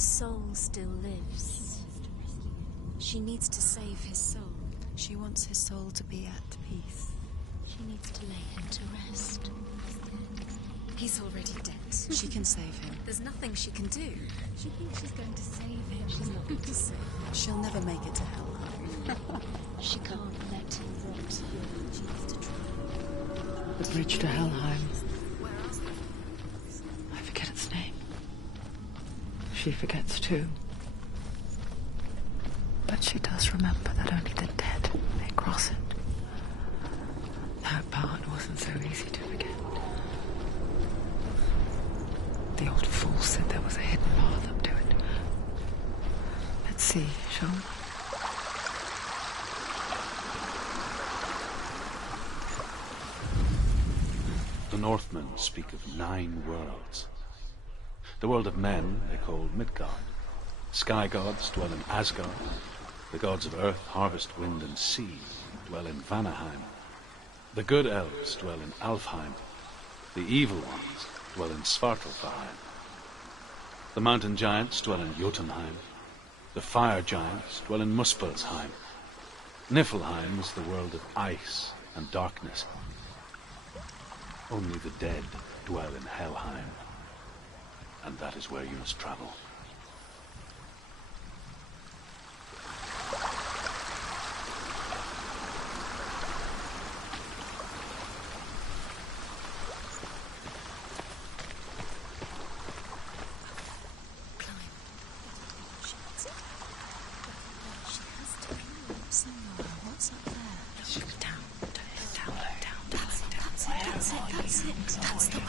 His soul still lives. She needs to save his soul. She wants his soul to be at peace. She needs to lay him to rest. He's already dead. She can save him. There's nothing she can do. She thinks she's going to save him. She's not going to save him. She'll never make it to Helheim. She can't let him rot. She needs to try. The bridge to Helheim. I forget its name. She forgets too. But she does remember that only the dead may cross it. That part wasn't so easy to forget. The old fool said there was a hidden path up to it. Let's see, shall we? The Northmen speak of 9 worlds. The world of men they call Midgard. Sky gods dwell in Asgard. The gods of earth, harvest, wind, and sea dwell in Vanaheim. The good elves dwell in Alfheim. The evil ones dwell in Svartalfheim. The mountain giants dwell in Jotunheim. The fire giants dwell in Muspelheim. Niflheim is the world of ice and darkness. Only the dead dwell in Helheim. And that is where you must travel. That's the way.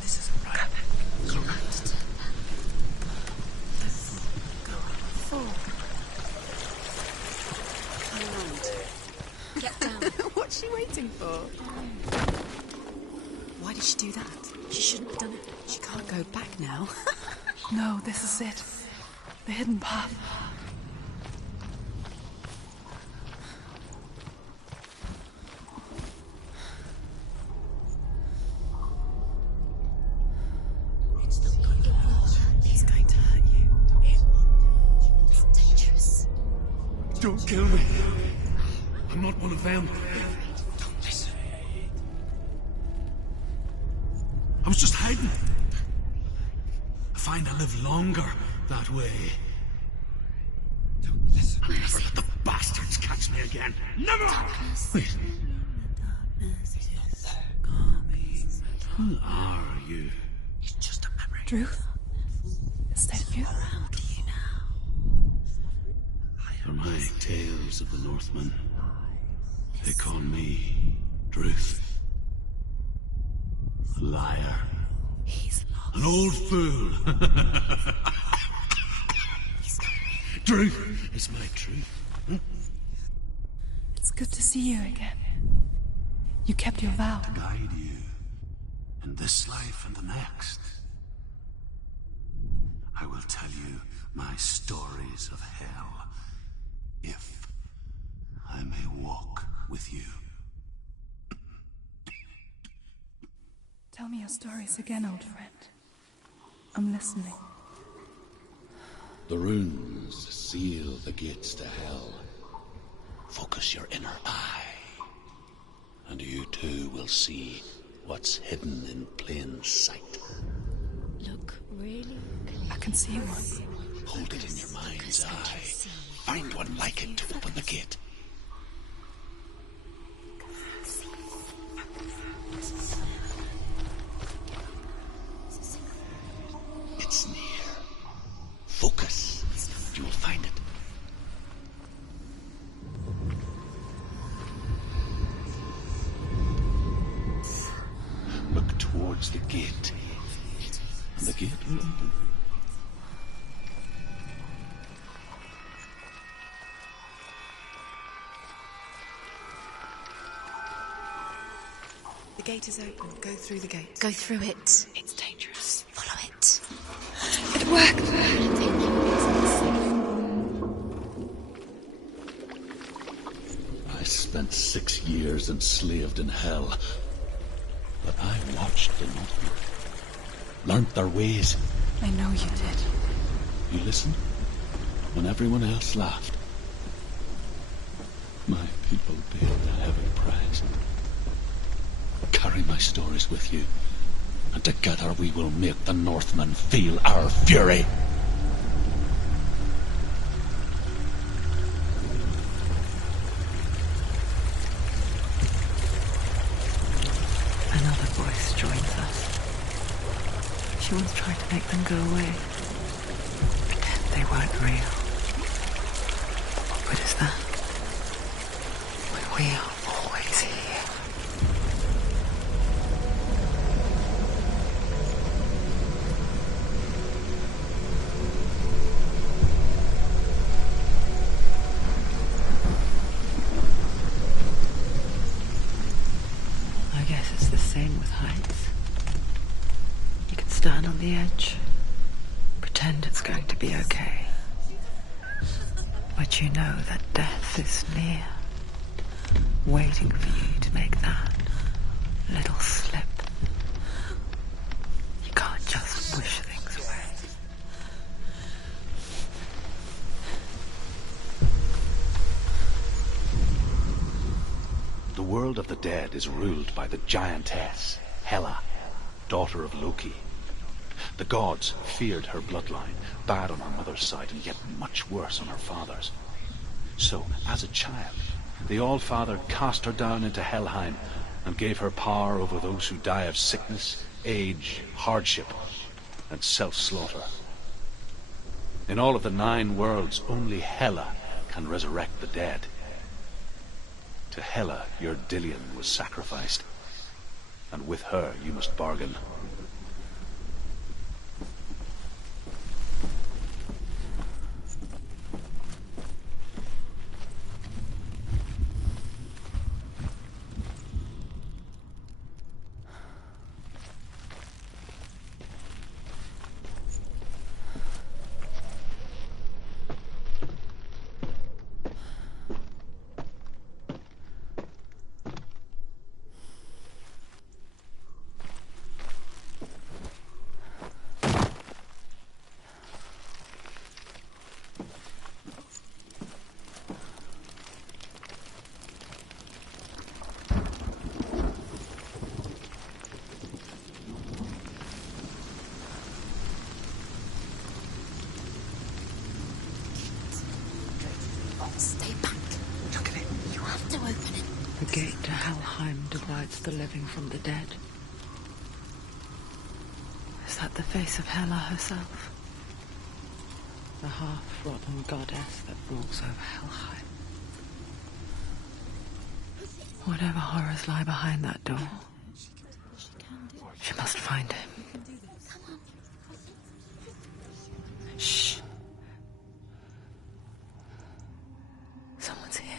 This isn't right. You have to turn back. Let's go forward. Get down. What's she waiting for? Why did she do that? She shouldn't have done it. She can't go back now. No, this is it. The hidden path. He's going to hurt you. It's dangerous. Don't kill me. I'm not one of them. Don't listen. I was just hiding. I find I live longer that way. Don't listen. I'll never let the bastards catch me again. Never! Wait. Who are you? It's just a memory. Druth? Is that you? Around you now. For my tales of the Northmen, they call me Druth. A liar. He's lost. An old fool. Truth is my truth. It's good to see you again. You kept your vow. To guide you in this life and the next. I will tell you my stories of hell, if I may walk with you. Tell me your stories again, old friend. I'm listening. The runes seal the gates to hell. Focus your inner eye, and you too will see what's hidden in plain sight. Look, really? I can see one. Hold it in your mind's eye. Find one like it to open the gate. It's near. Focus. You will find it. Look towards the gate. And the gate will open. The gate is open. Go through the gate. Go through it. It's dangerous. Follow it. It worked. Thank you. I spent 6 years enslaved in hell. But I watched the Northmen, learnt their ways. I know you did. You listened when everyone else laughed. My people paid the heavy price. Carry my stories with you, and together we will make the Northmen feel our fury. Another voice joins us. She once tried to make them go away. Pretend they weren't real. What good is that? When we are always here. I guess it's the same with heights. You can stand on the edge, pretend it's going to be okay. But you know that death is near, waiting for you to make that little slip. You can't just wish things away. The world of the dead is ruled by the giantess, Hela, daughter of Loki. The gods feared her bloodline, bad on her mother's side and yet much worse on her father's. So, as a child, the All-Father cast her down into Helheim and gave her power over those who die of sickness, age, hardship, and self-slaughter. In all of the 9 worlds, only Hela can resurrect the dead. To Hela, your Dillion was sacrificed, and with her you must bargain. Stay back. Look at it. You have to open it. The gate to Helheim divides the living from the dead. Is that the face of Hela herself? The half-rotten goddess that rules over Helheim. Whatever horrors lie behind that door, she must find him. Shh. Someone's here.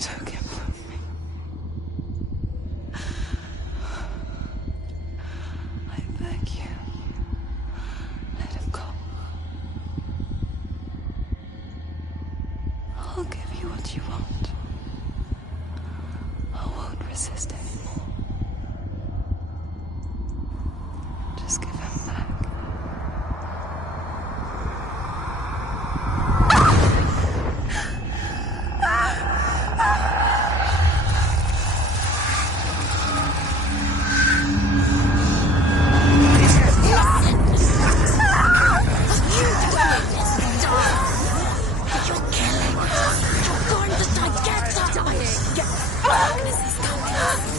Took him from me. I beg you, let him go. I'll give you what you want. I won't resist anymore. Just give him back. Darkness is coming.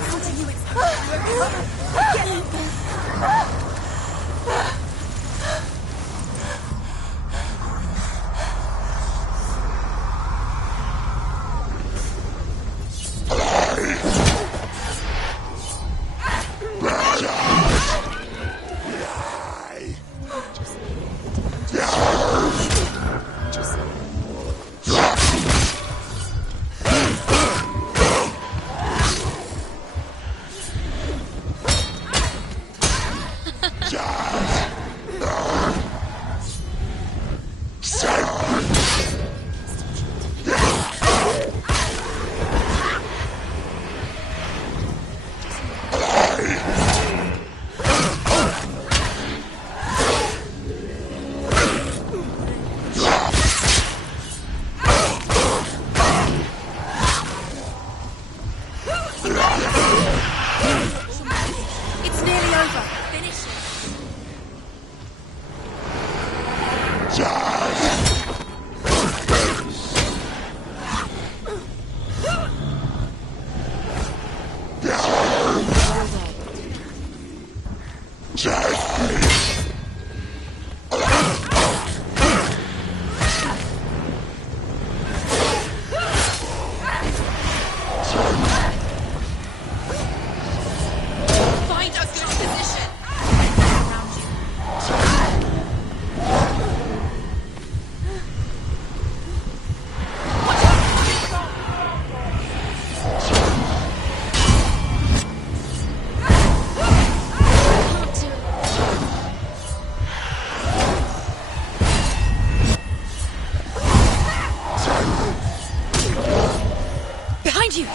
Find a good position. Around you. Can't do it. Behind you.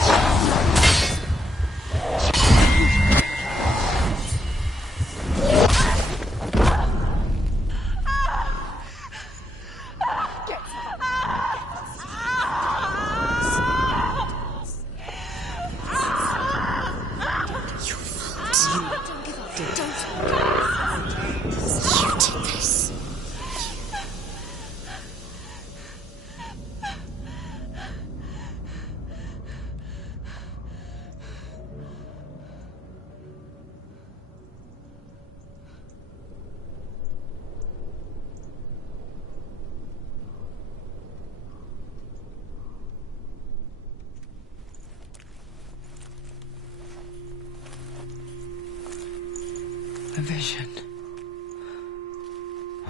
A vision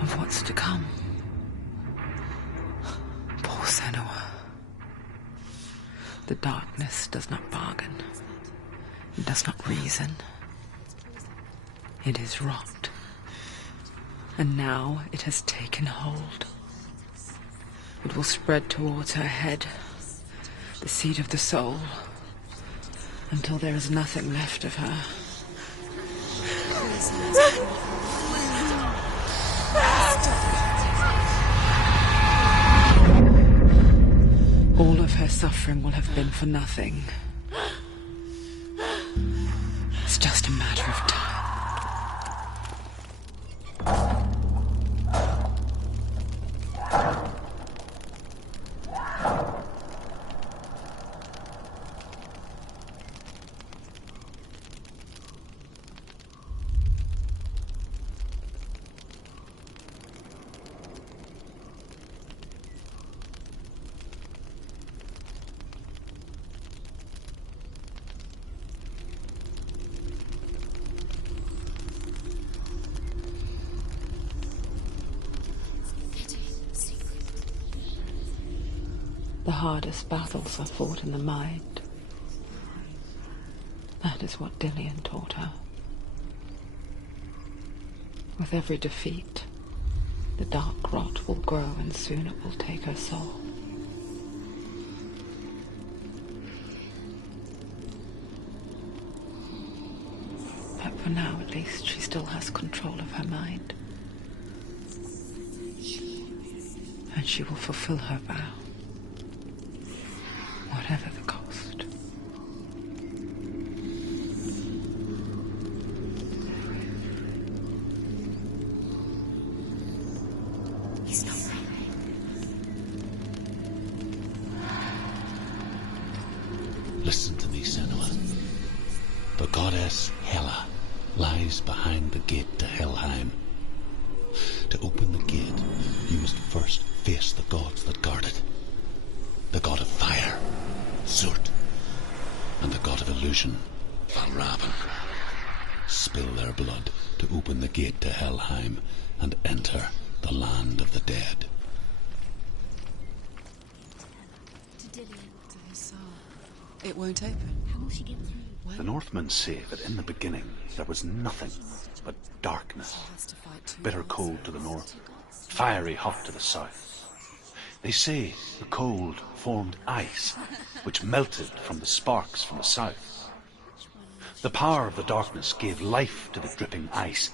of what's to come. Poor Senua. The darkness does not bargain. It does not reason. It is rot. And now it has taken hold. It will spread towards her head, the seat of the soul, until there is nothing left of her. All of her suffering will have been for nothing. It's just a matter of time. The hardest battles are fought in the mind. That is what Dillian taught her. With every defeat, the dark rot will grow and soon it will take her soul. But for now, at least, she still has control of her mind. And she will fulfill her vow. Whatever the cost. He's not right. Listen to me, Senua. The goddess Hela lies behind the gate to Helheim. To open the gate, you must first face the gods that guard it. The god of fire, Zurt, and the god of illusion, Valravan. Spill their blood to open the gate to Helheim and enter the land of the dead. To Dillian. To his soul. It won't open. How will she get through? The Northmen say that in the beginning there was nothing but darkness. Bitter cold to the north, fiery hot to the south. They say the cold formed ice, which melted from the sparks from the south. The power of the darkness gave life to the dripping ice,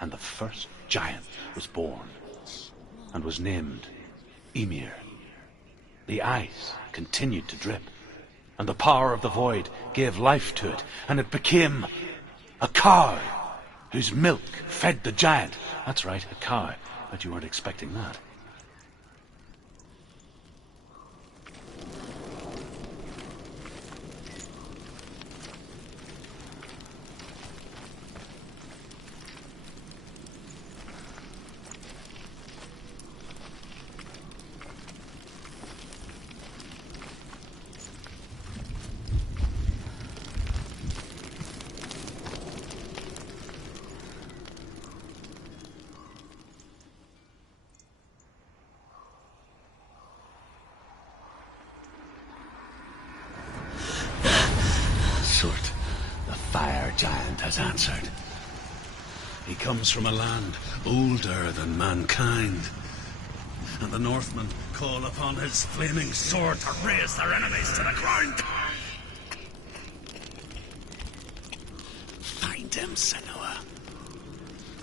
and the first giant was born, and was named Ymir. The ice continued to drip, and the power of the void gave life to it, and it became a cow, whose milk fed the giant. That's right, a cow. Bet you weren't expecting that. Surt, the fire giant, has answered. He comes from a land older than mankind, and the Northmen call upon his flaming sword to raze their enemies to the ground. Find him, Senua,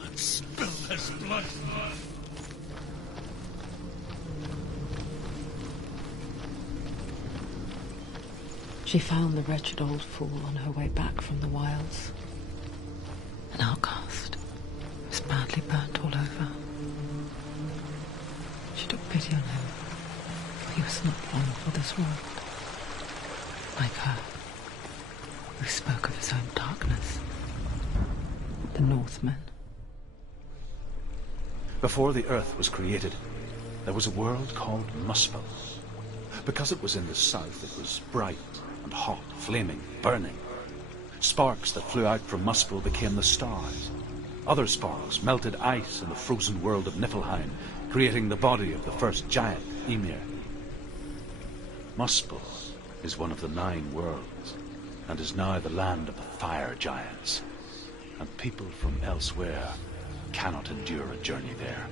and spill his blood. She found the wretched old fool on her way back from the wilds. An outcast. Was badly burnt all over. She took pity on him. He was not long for this world. Like her, who spoke of his own darkness. The Northmen. Before the earth was created, there was a world called Muspel. Because it was in the south, it was bright and hot, flaming, burning. Sparks that flew out from Muspel became the stars. Other sparks melted ice in the frozen world of Niflheim, creating the body of the first giant, Ymir. Muspel is one of the 9 worlds, and is now the land of the fire giants. And people from elsewhere cannot endure a journey there.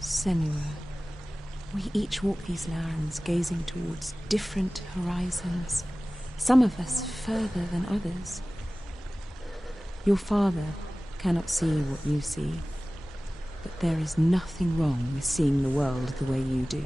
Senua, we each walk these lands gazing towards different horizons, some of us further than others. Your father cannot see what you see, but there is nothing wrong with seeing the world the way you do.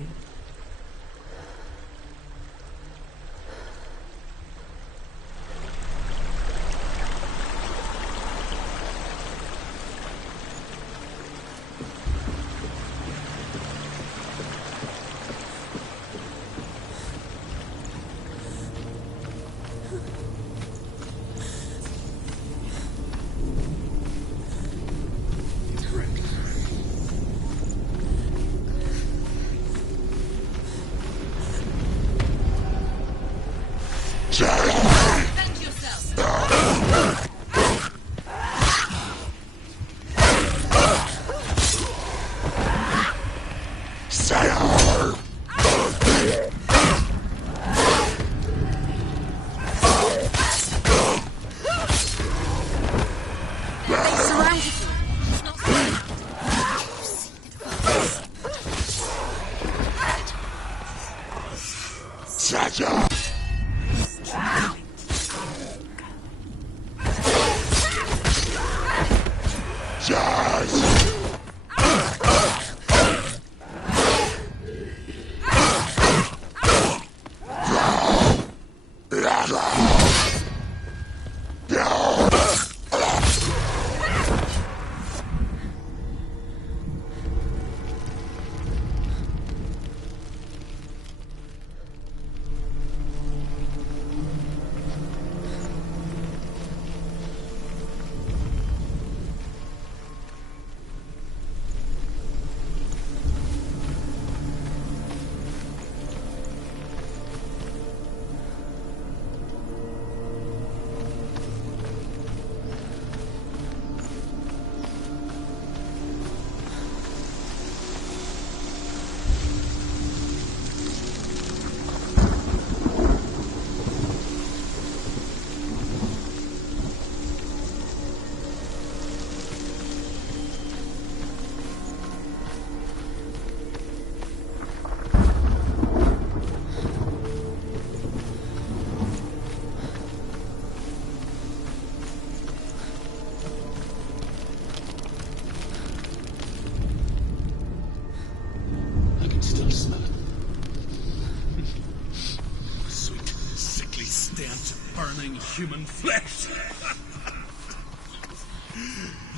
human flesh.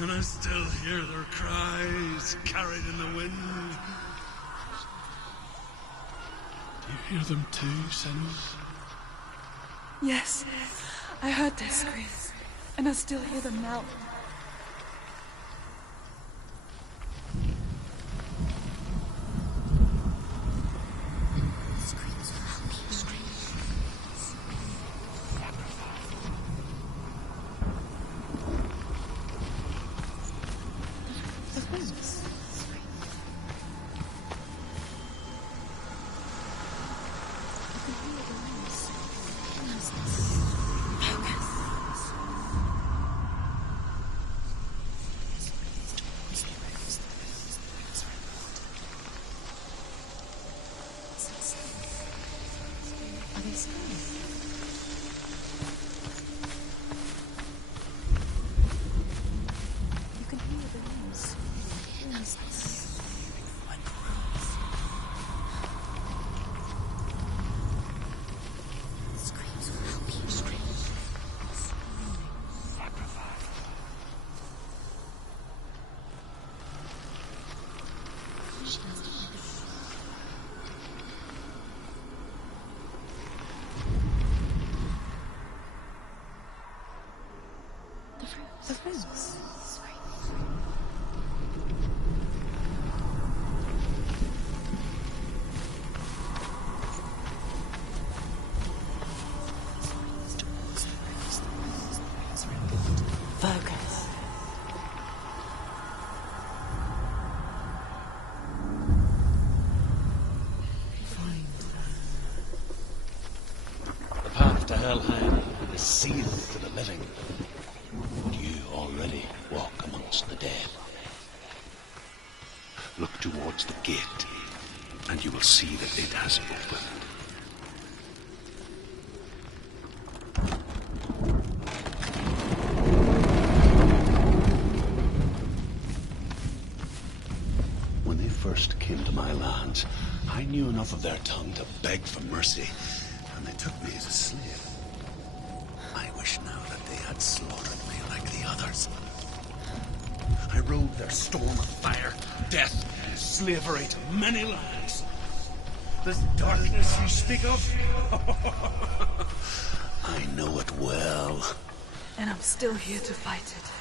And I still hear their cries carried in the wind. Do you hear them too, Senua? Yes, I heard their screams, and I still hear them now. The runes. Focus. The path to Helheim is sealed to the living. But you already walk amongst the dead. Look towards the gate, and you will see that it has opened. When they first came to my lands, I knew enough of their tongue to beg for mercy, and they took me as a slave. I wish now that they had slaughtered me like the others. I rode their storm of fire, death, and slavery to many lands. This darkness you speak of? I know it well. And I'm still here to fight it.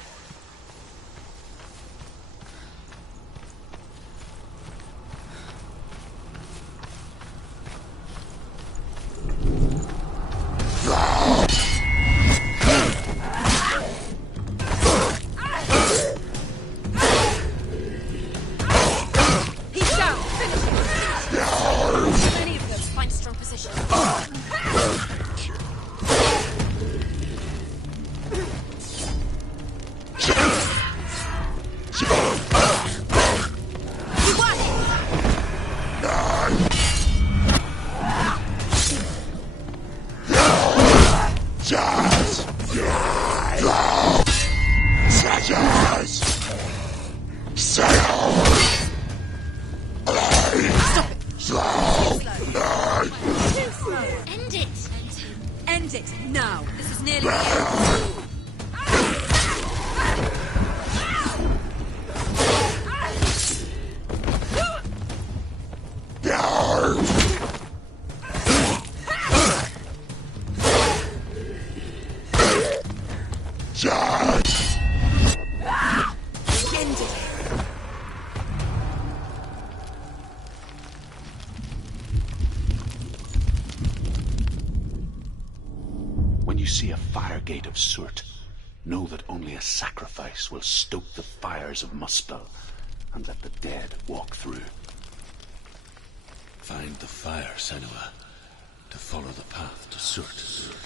End it now. This is nearly the end. When you see a fire gate of Surt, know that only a sacrifice will stoke the fires of Muspel, and let the dead walk through. Find the fire, Senua, to follow the path to Surt.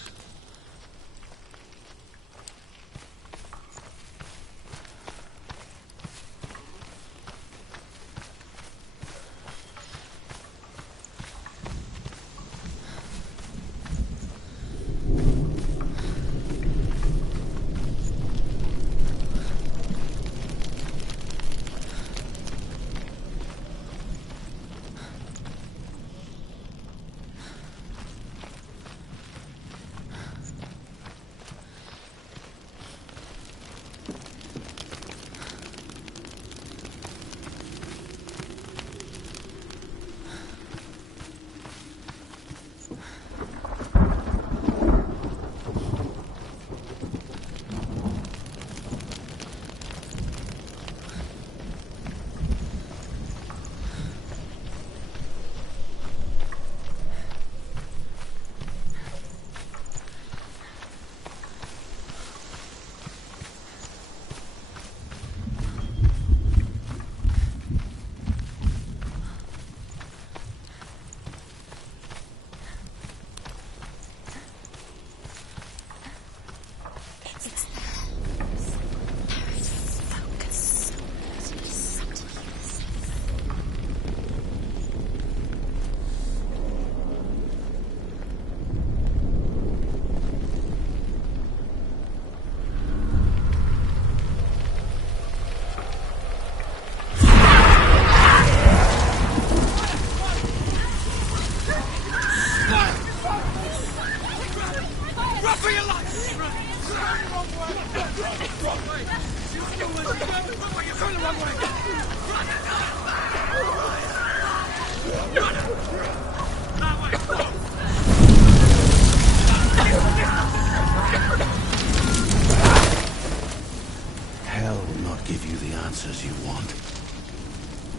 Hell will not give you the answers you want.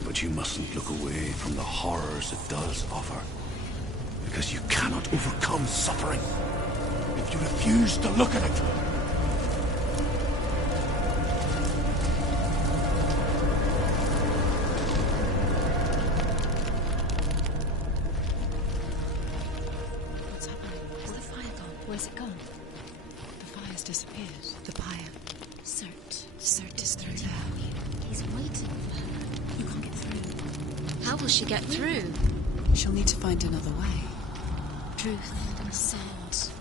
But you mustn't look away from the horrors it does offer. Because you cannot overcome suffering if you refuse to look at it. What's happening? Has the fire gone? Where's it gone? The fire's disappeared. The pyre. Cert is through there. He's waiting for her. You can't get through. How will she get through? She'll need to find another way. Truth and sound.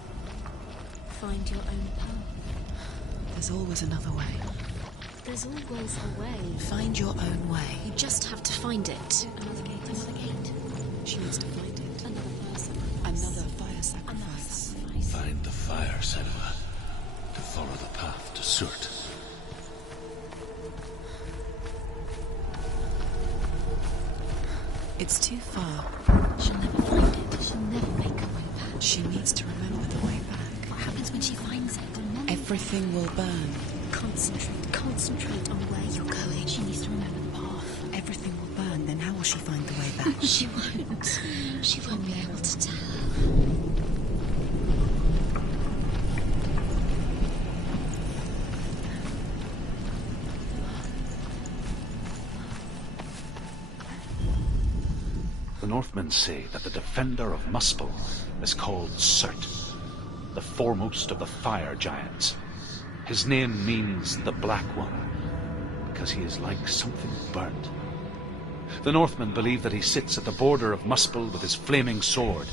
Find your own path. There's always another way. There's always a way. Find your own way. You just have to find it. Another gate. Another gate. She needs to find it. Another fire sacrifice. Another fire sacrifice. Find the fire, Senua, to follow the path to Surt. It's too far. She'll never find it. She'll never make her way back. She needs to remember the way back. What happens when she finds it? Remember. Everything will burn. Concentrate on where you're going. She needs to remember the path. Everything will burn. Then how will she find the way back? She won't. She won't be able to tell. The Northmen say that the defender of Muspel is called Surt, the foremost of the fire giants. His name means the Black One, because he is like something burnt. The Northmen believe that he sits at the border of Muspel with his flaming sword,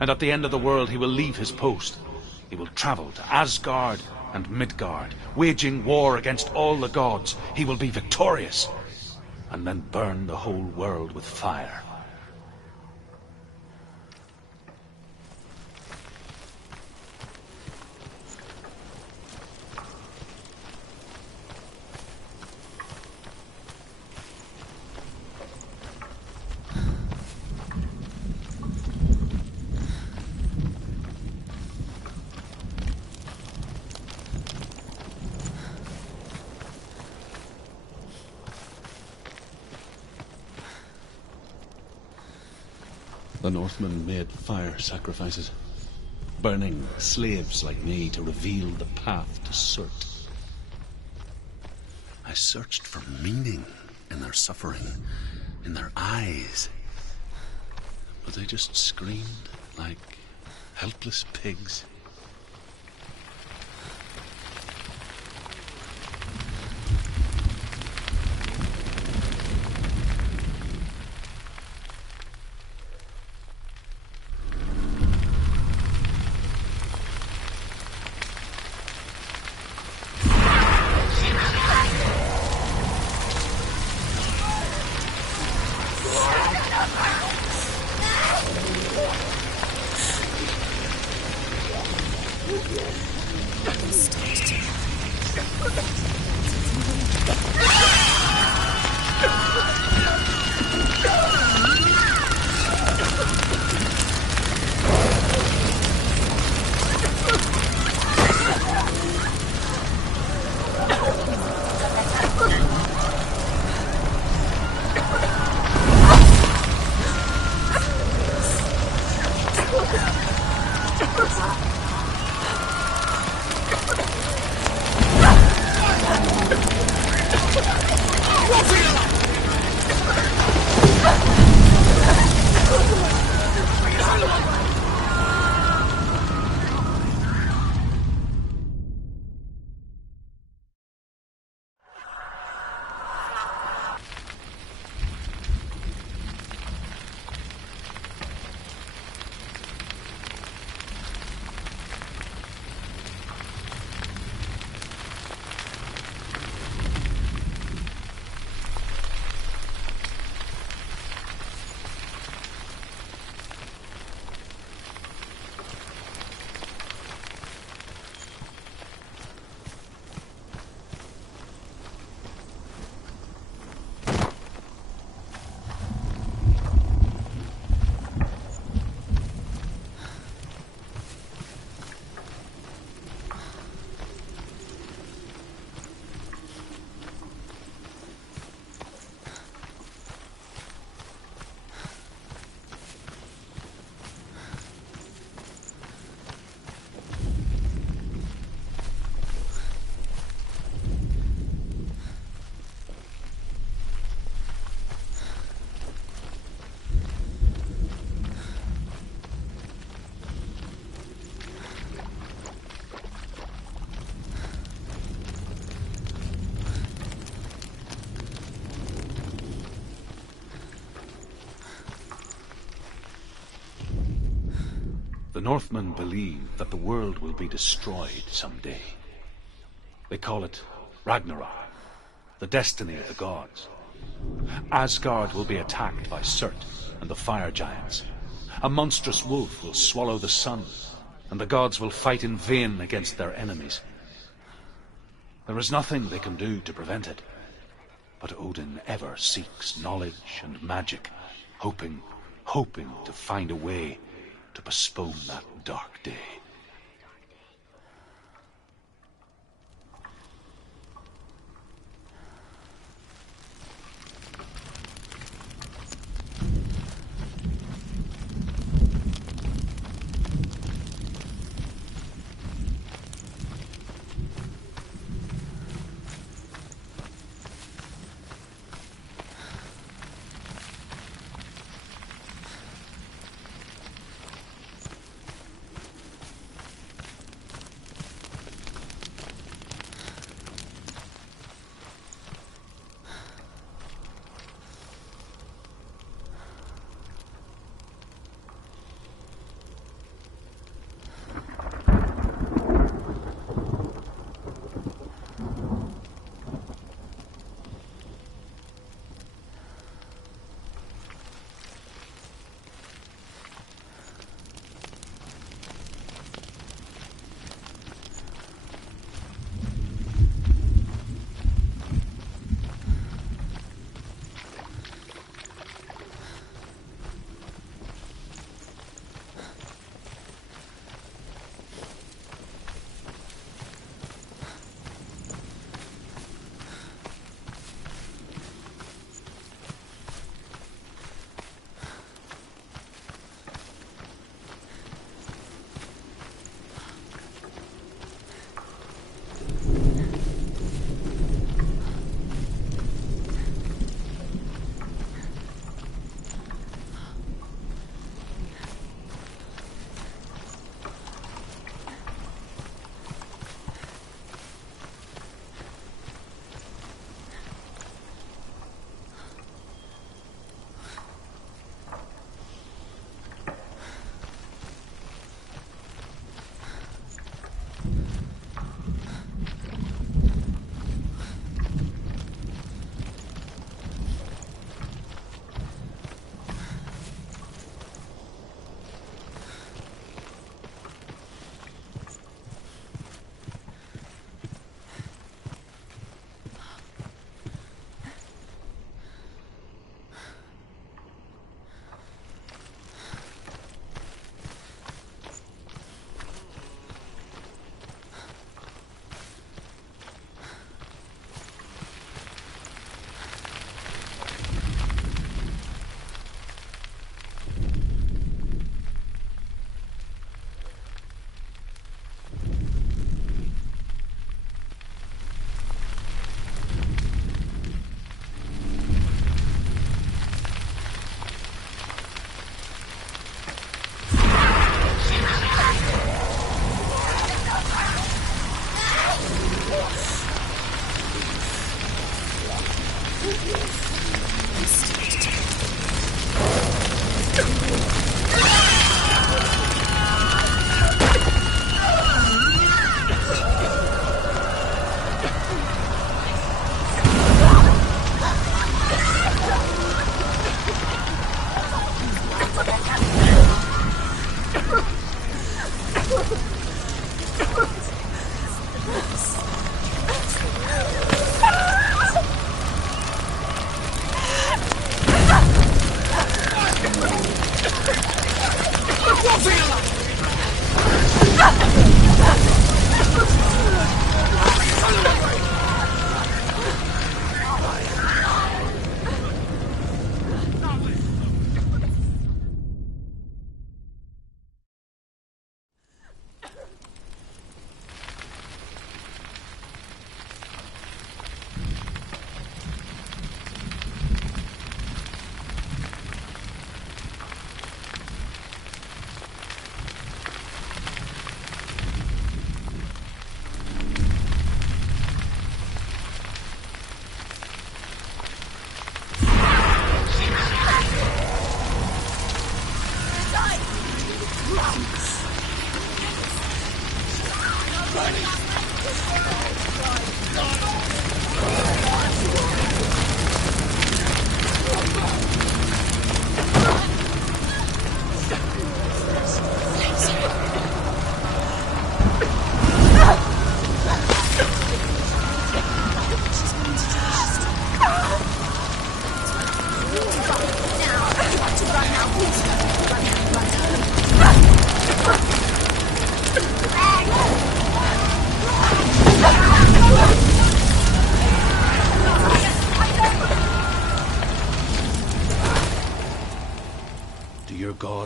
and at the end of the world he will leave his post. He will travel to Asgard and Midgard, waging war against all the gods. He will be victorious, and then burn the whole world with fire. The Northmen made fire sacrifices, burning slaves like me to reveal the path to Surt. I searched for meaning in their suffering, in their eyes, but they just screamed like helpless pigs. Northmen believe that the world will be destroyed someday. They call it Ragnarok, the destiny of the gods. Asgard will be attacked by Surt and the fire giants. A monstrous wolf will swallow the sun, and the gods will fight in vain against their enemies. There is nothing they can do to prevent it, but Odin ever seeks knowledge and magic, hoping to find a way to postpone that dark day.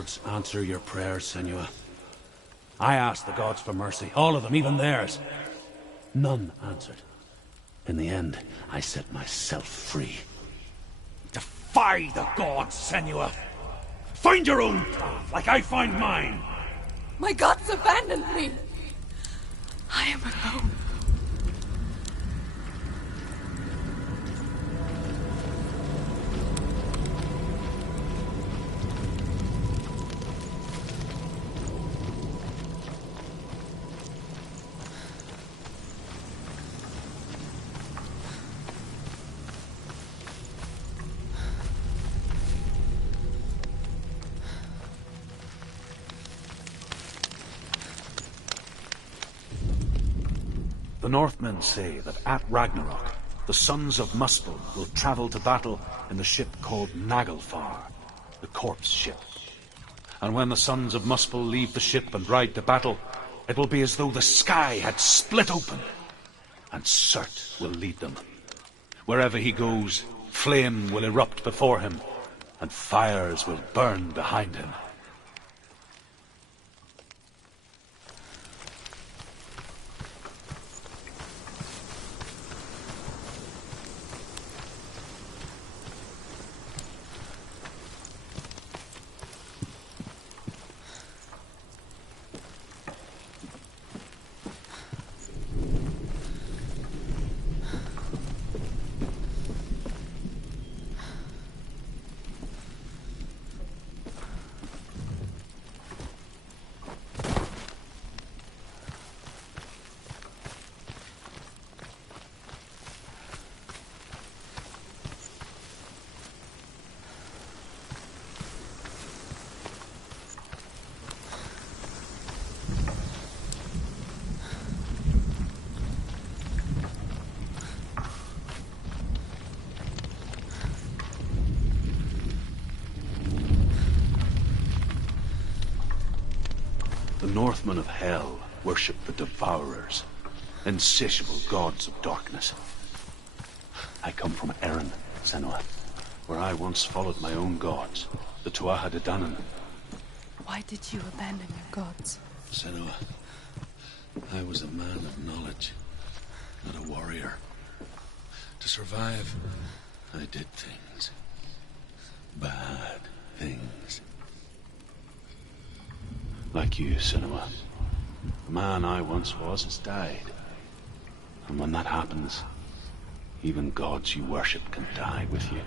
gods answer your prayers, Senua. I asked the gods for mercy, all of them, even theirs. None answered. In the end, I set myself free. Defy the gods, Senua! Find your own path, like I find mine! My gods abandoned me! I am alone. The Northmen say that at Ragnarok, the sons of Muspel will travel to battle in the ship called Naglfar, the corpse ship. And when the sons of Muspel leave the ship and ride to battle, it will be as though the sky had split open, and Surt will lead them. Wherever he goes, flame will erupt before him, and fires will burn behind him. The Northmen of Hell worship the Devourers, insatiable gods of darkness. I come from Erin, Senua, where I once followed my own gods, the Tuatha De Danann. Why did you abandon your gods? Senua, I was a man of knowledge, not a warrior. To survive, I did things. Bad things. Like you, Senua. The man I once was has died. And when that happens, even gods you worship can die with you.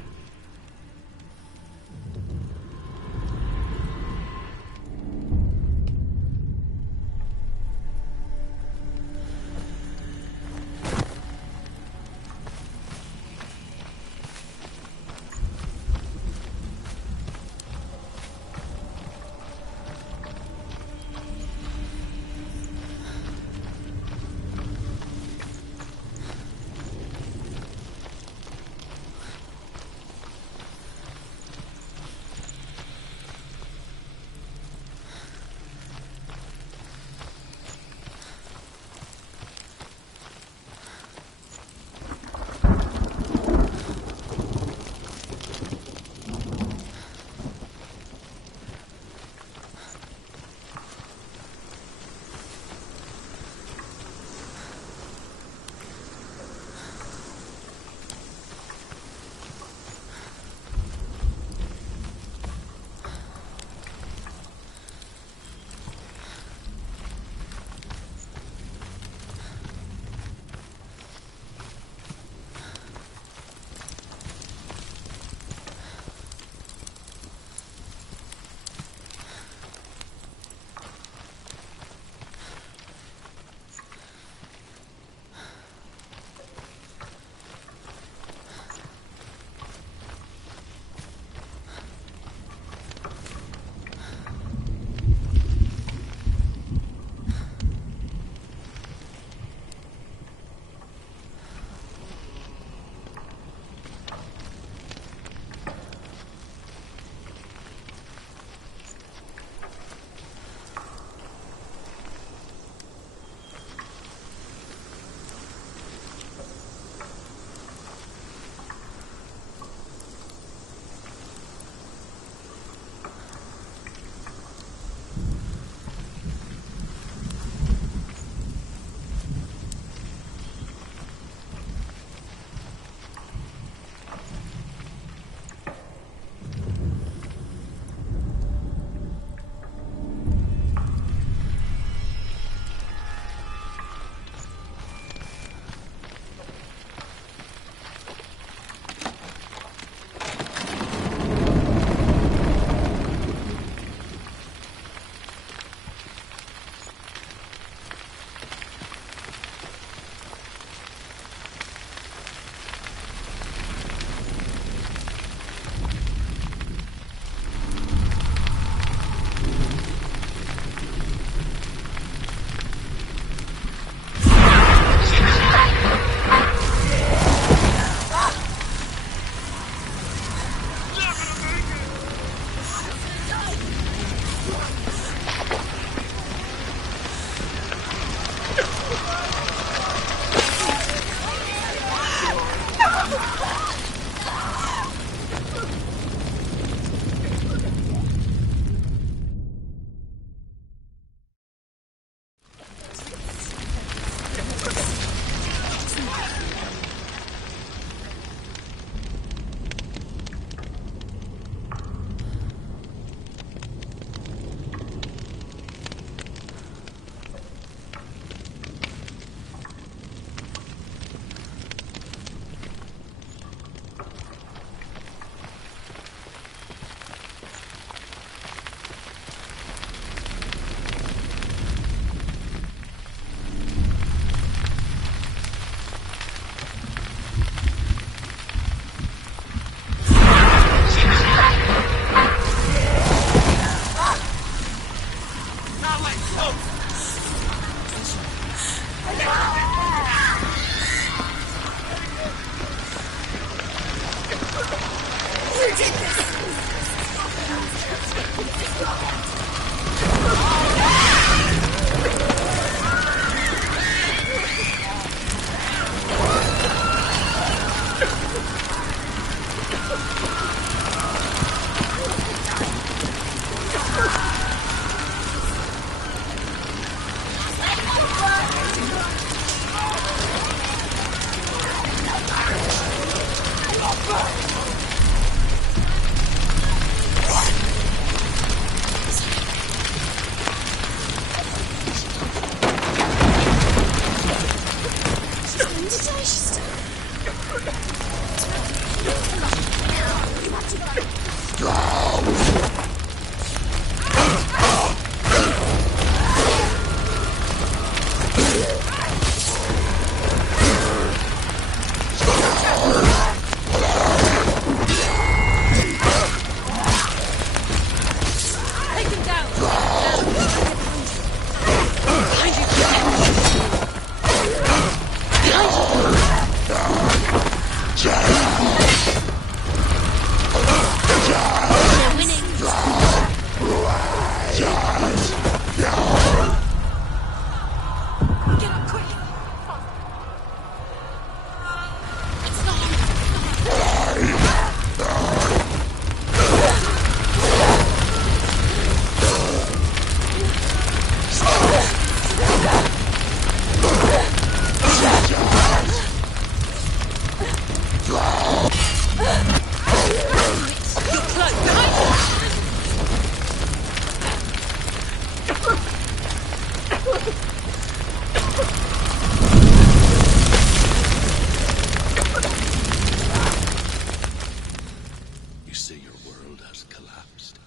You say your world has collapsed.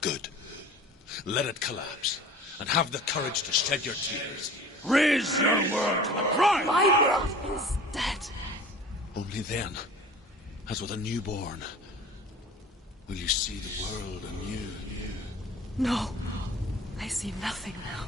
Good. Let it collapse, and have the courage to shed your tears. Raise your world to the prime! My world is dead. Only then, as with a newborn, will you see the world anew. No, I see nothing now.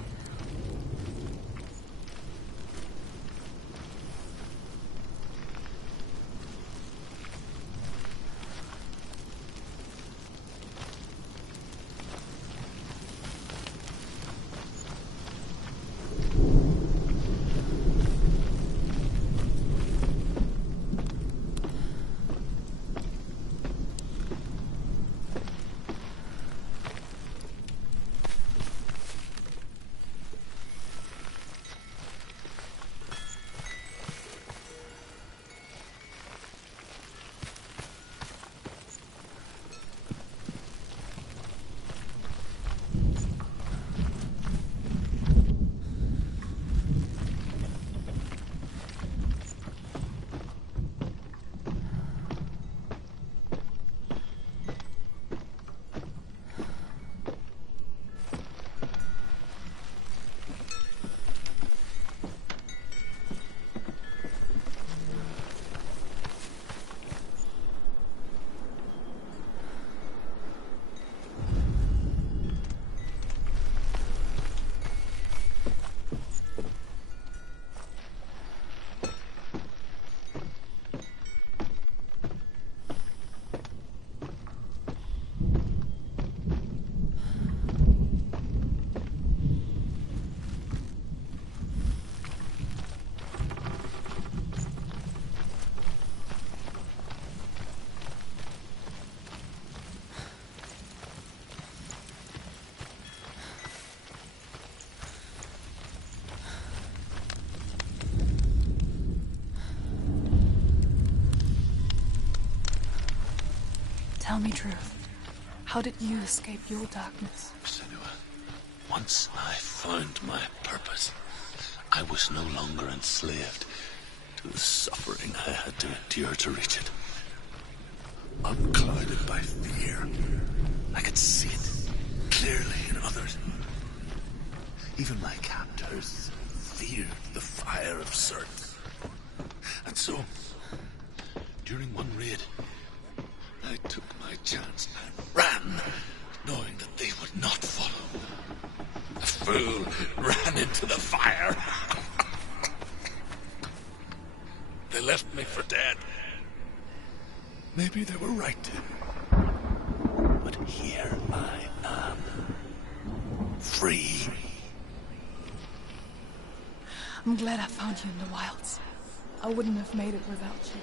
Tell me truth. How did you escape your darkness? Senua, once I found my purpose, I was no longer enslaved to the suffering I had to endure to reach it. Unclouded by fear, I could see it clearly in others. Even my captors feared the fire of Surt. And so, during one raid, I took my chance and ran, knowing that they would not follow. The fool ran into the fire. They left me for dead. Maybe they were right to. But here I am. Free. I'm glad I found you in the wilds. I wouldn't have made it without you.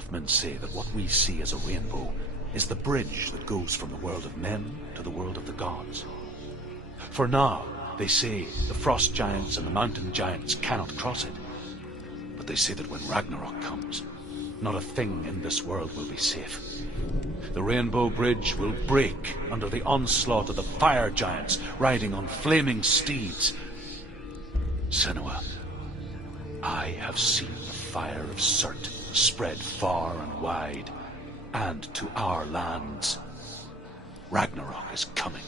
Northmen say that what we see as a rainbow is the bridge that goes from the world of men to the world of the gods. For now, they say the frost giants and the mountain giants cannot cross it. But they say that when Ragnarok comes, not a thing in this world will be safe. The Rainbow Bridge will break under the onslaught of the fire giants riding on flaming steeds. Senua, I have seen the fire of Surt spread far and wide, and to our lands. Ragnarok is coming.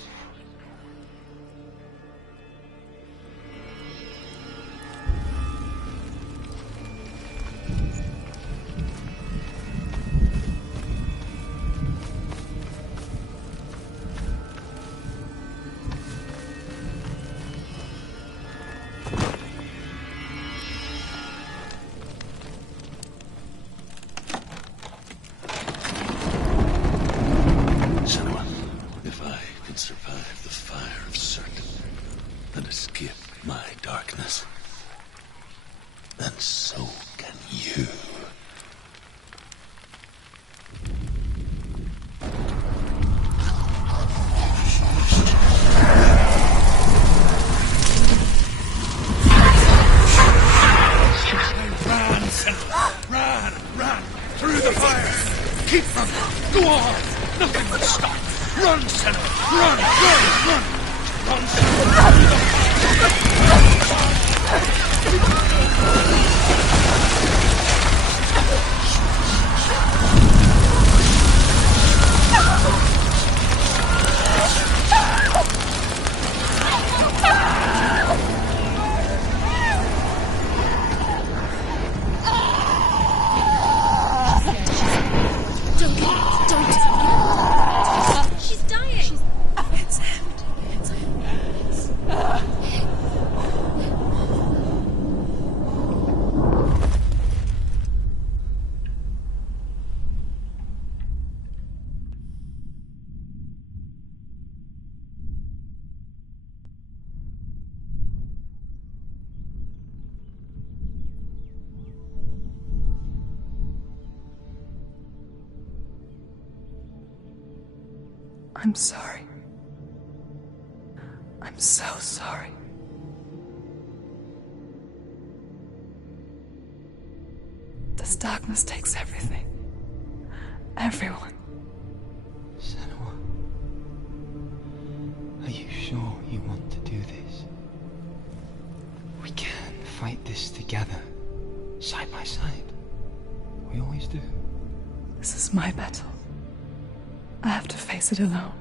I'm sorry. I'm so sorry. This darkness takes everything. Everyone. Senua, are you sure you want to do this? We can fight this together, side by side. We always do. This is my battle. I have to face it alone,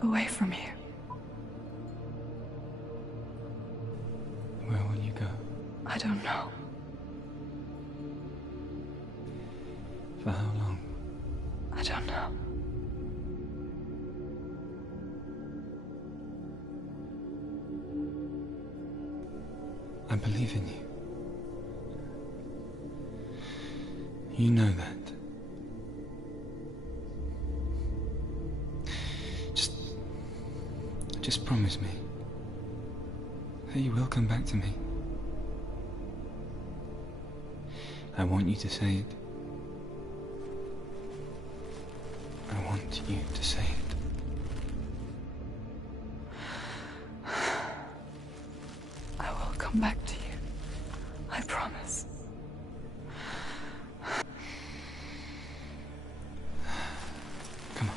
away from here. Where will you go? I don't know. For how long? I don't know. I believe in you. You know that. Just promise me that you will come back to me. I want you to say it. I want you to say it. I will come back to you. I promise. Come on.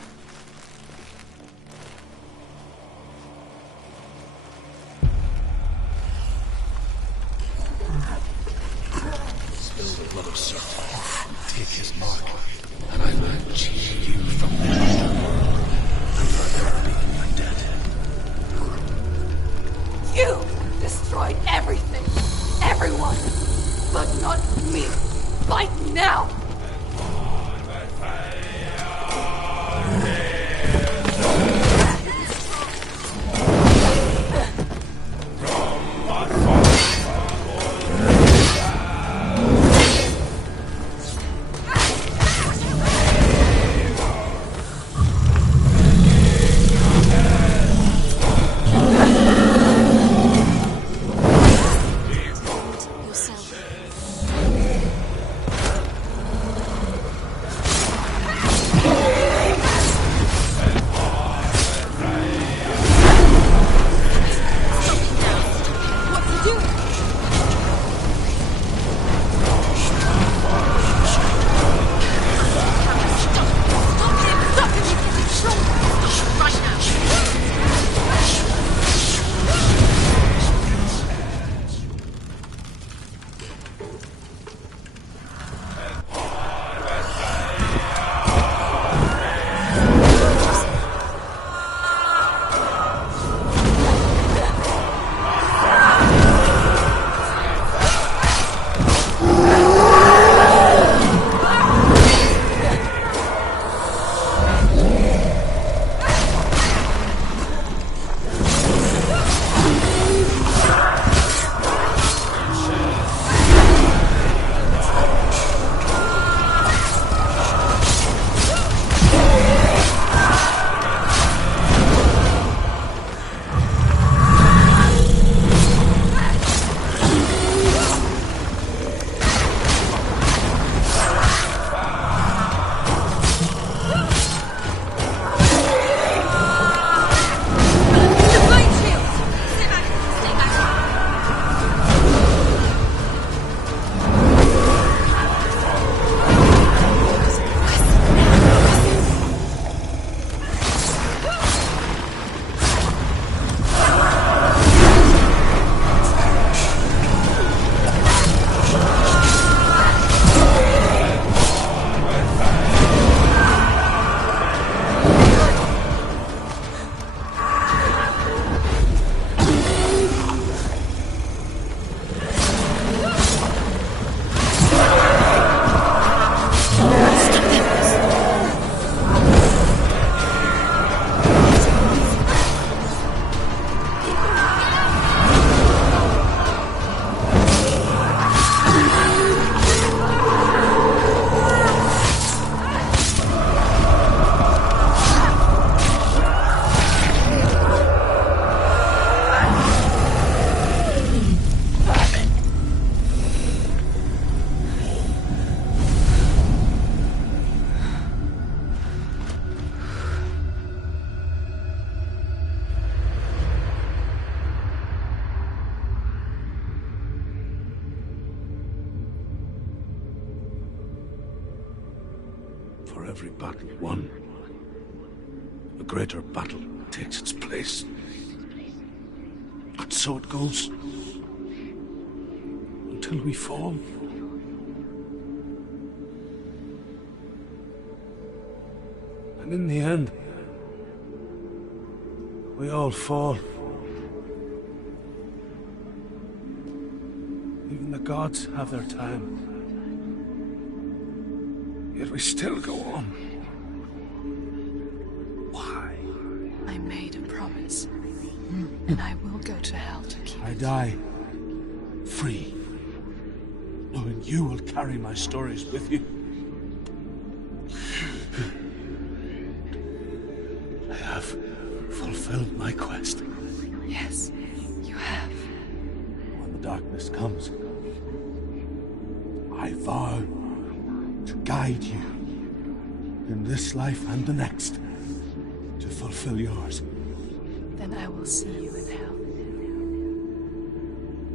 The blood of Surt. Take his mark, and I will cheat you from this and forever be my dead. You destroyed everything, everyone, but not me. Fight now! for every battle won, a greater battle takes its place. And so it goes. Until we fall. And in the end, we all fall. Even the gods have their time. Yet we still go on. Why? I made a promise. And I will go to hell to keep I it. die free, knowing you will carry my stories with you. I have fulfilled my quest. Yes, you have. When the darkness comes, I vow to guide you in this life and the next to fulfill yours. Then I will see you in hell.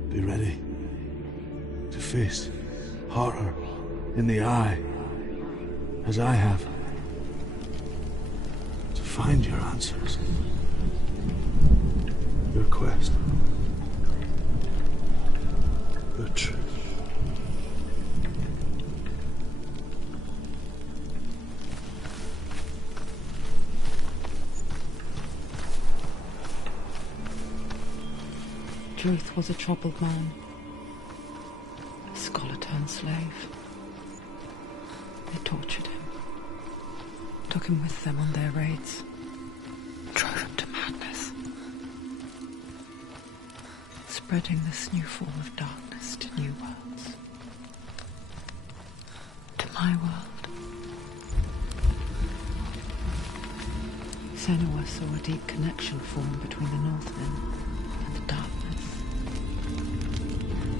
Be ready to face horror in the eye, as I have. To find your answers. Your quest. Your truth. Truth was a troubled man. A scholar turned slave. They tortured him. Took him with them on their raids. Drove him to madness. Spreading this new form of darkness to new worlds. To my world. Senua saw a deep connection form between the Northmen and the darkness.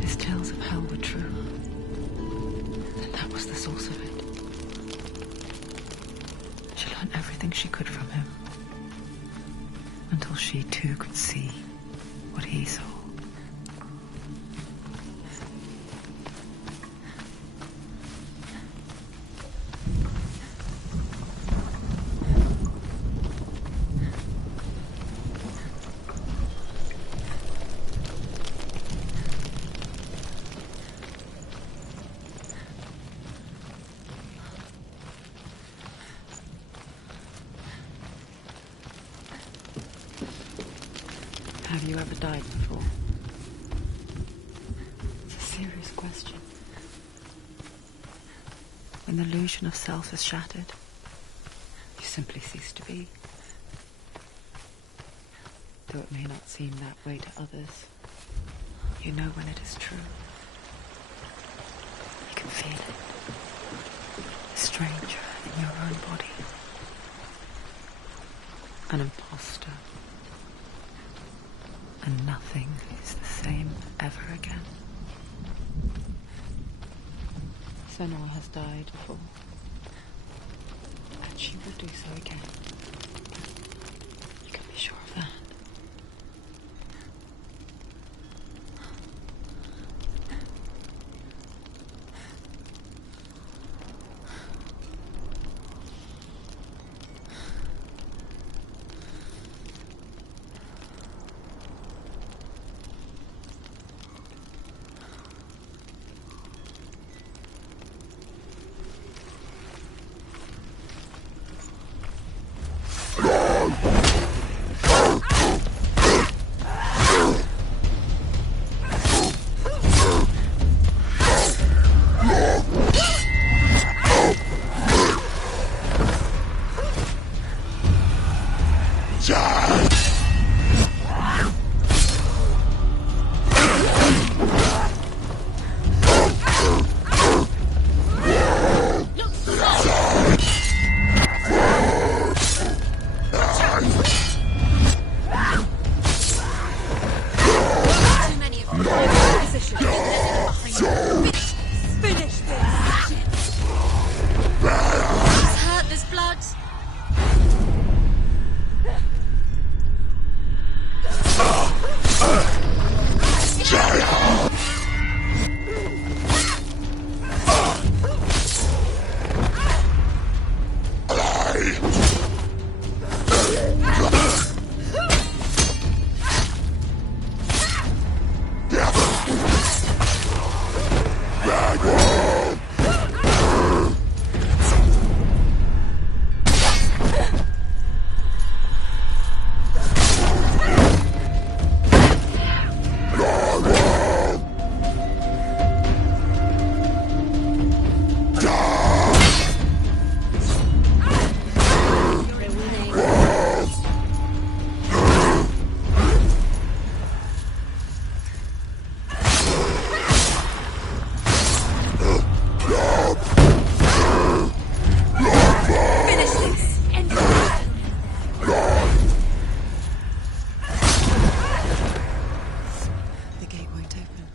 His tales of hell were true. And that was the source of it. She learned everything she could from him. Until she too could see what he saw. Have you ever died before? It's a serious question. When the illusion of self is shattered, you simply cease to be. Though it may not seem that way to others, you know when it is true. You can feel it. A stranger in your own body. An imposter. And nothing is the same ever again. Senua has died before. And she will do so again. You can be sure of that.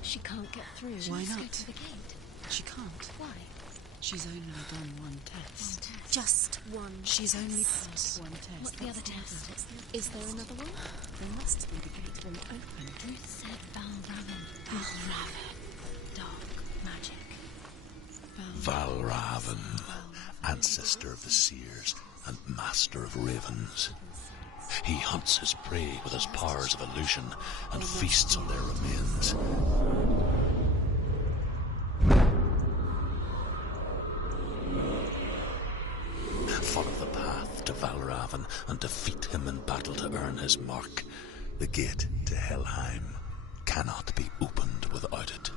She can't get through. Why Let's go not? to the gate. She can't. Why? She's only done one test. Just one. She's only test. passed one test. What's the other test? Is there another one? There must be. The gate won't open. Ruth said Valravan. Valravan. Dark magic. Valravan, ancestor of the seers and master of ravens. He hunts his prey with his powers of illusion and feasts on their remains. Follow the path to Valravan and defeat him in battle to earn his mark. The gate to Helheim cannot be opened without it.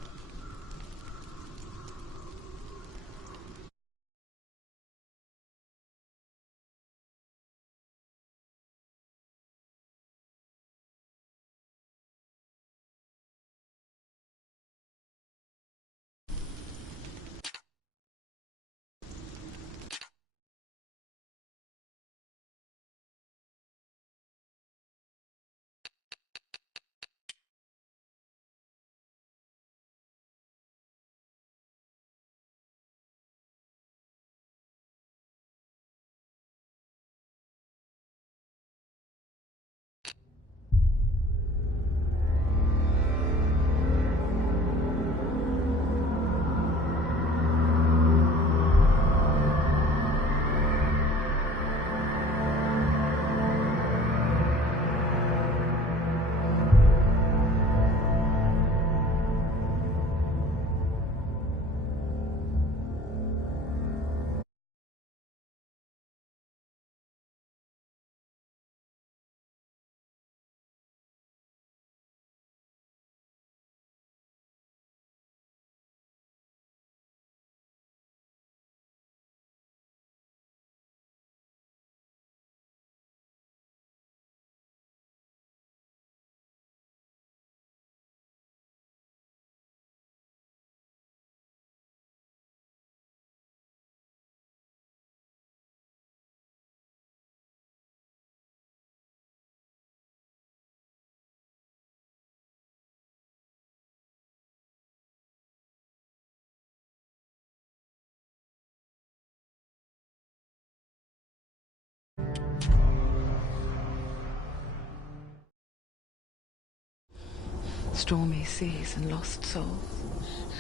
Stormy seas and lost souls.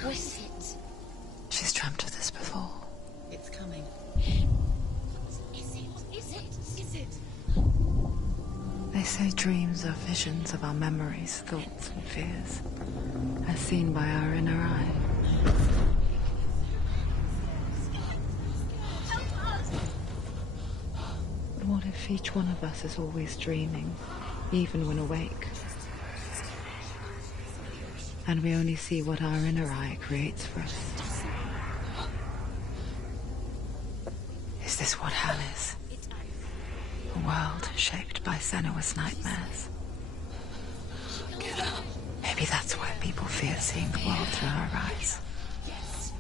What is it? She's dreamt of this before. It's coming. Is it? They say dreams are visions of our memories, thoughts and fears, as seen by our inner eye. But what if each one of us is always dreaming, even when awake? And we only see what our inner eye creates for us. Is this what hell is? A world shaped by Senua's nightmares. Maybe that's why people fear seeing the world through her eyes. Yes,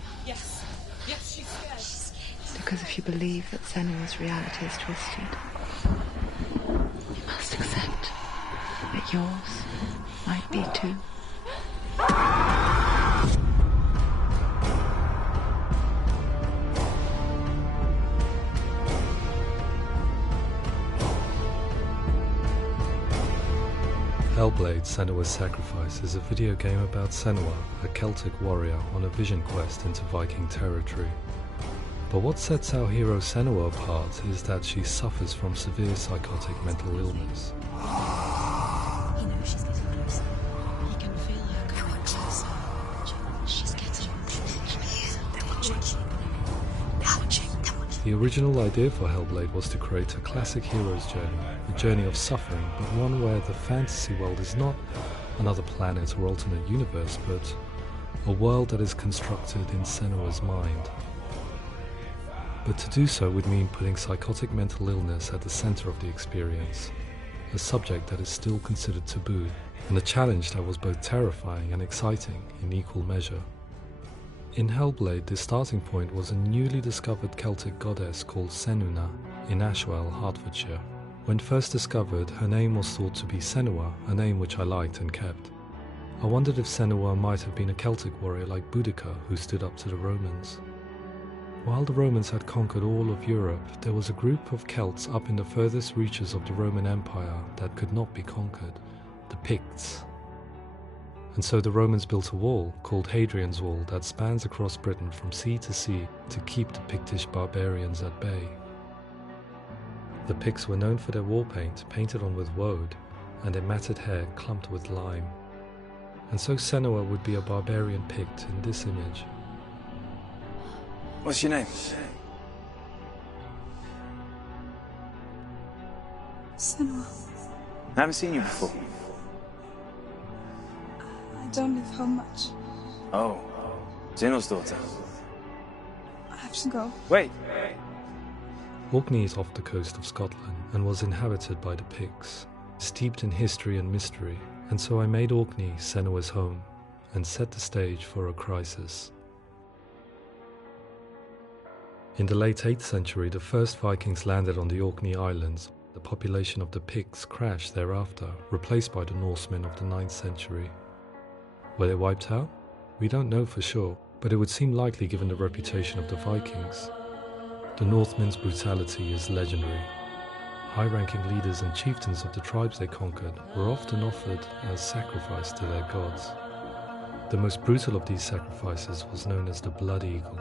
she's scared. Because if you believe that Senua's reality is twisted, you must accept that yours might be too. Hellblade: Senua's Sacrifice is a video game about Senua, a Celtic warrior on a vision quest into Viking territory. But what sets our hero Senua apart is that she suffers from severe psychotic mental illness. He knows she's getting closer. He can feel her coming closer. She's getting closer. The original idea for Hellblade was to create a classic hero's journey, a journey of suffering, but one where the fantasy world is not another planet or alternate universe, but a world that is constructed in Senua's mind. But to do so would mean putting psychotic mental illness at the center of the experience, a subject that is still considered taboo, and a challenge that was both terrifying and exciting in equal measure. In Hellblade, the starting point was a newly discovered Celtic goddess called Senuna in Ashwell, Hertfordshire. When first discovered, her name was thought to be Senua, a name which I liked and kept. I wondered if Senua might have been a Celtic warrior like Boudica who stood up to the Romans. While the Romans had conquered all of Europe, there was a group of Celts up in the furthest reaches of the Roman Empire that could not be conquered, the Picts. And so the Romans built a wall, called Hadrian's Wall, that spans across Britain from sea to sea to keep the Pictish barbarians at bay. The Picts were known for their war paint, painted on with woad, and their matted hair clumped with lime. And so Senua would be a barbarian Pict in this image. What's your name? Senua. I haven't seen you before. I don't live home much. Oh, Zeno's daughter. I have to go. Wait. Orkney is off the coast of Scotland and was inhabited by the Picts, steeped in history and mystery, and so I made Orkney Senua's home and set the stage for a crisis. In the late 8th century, the first Vikings landed on the Orkney Islands. The population of the Picts crashed thereafter, replaced by the Norsemen of the 9th century. Were they wiped out? We don't know for sure, but it would seem likely given the reputation of the Vikings. The Northmen's brutality is legendary. High-ranking leaders and chieftains of the tribes they conquered were often offered as sacrifice to their gods. The most brutal of these sacrifices was known as the Blood Eagle.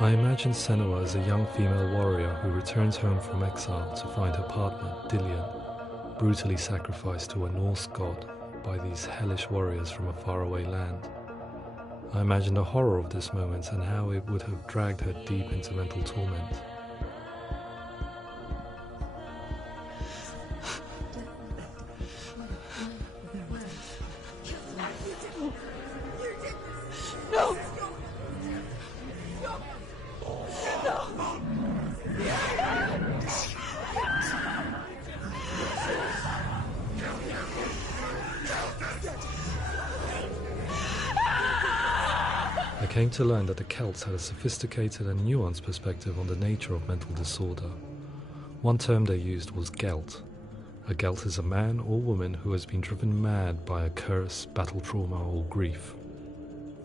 I imagine Senua as a young female warrior who returns home from exile to find her partner, Dillion, brutally sacrificed to a Norse god by these hellish warriors from a faraway land. I imagine the horror of this moment and how it would have dragged her deep into mental torment. I came to learn that the Celts had a sophisticated and nuanced perspective on the nature of mental disorder. One term they used was Gelt. A Gelt is a man or woman who has been driven mad by a curse, battle trauma, or grief.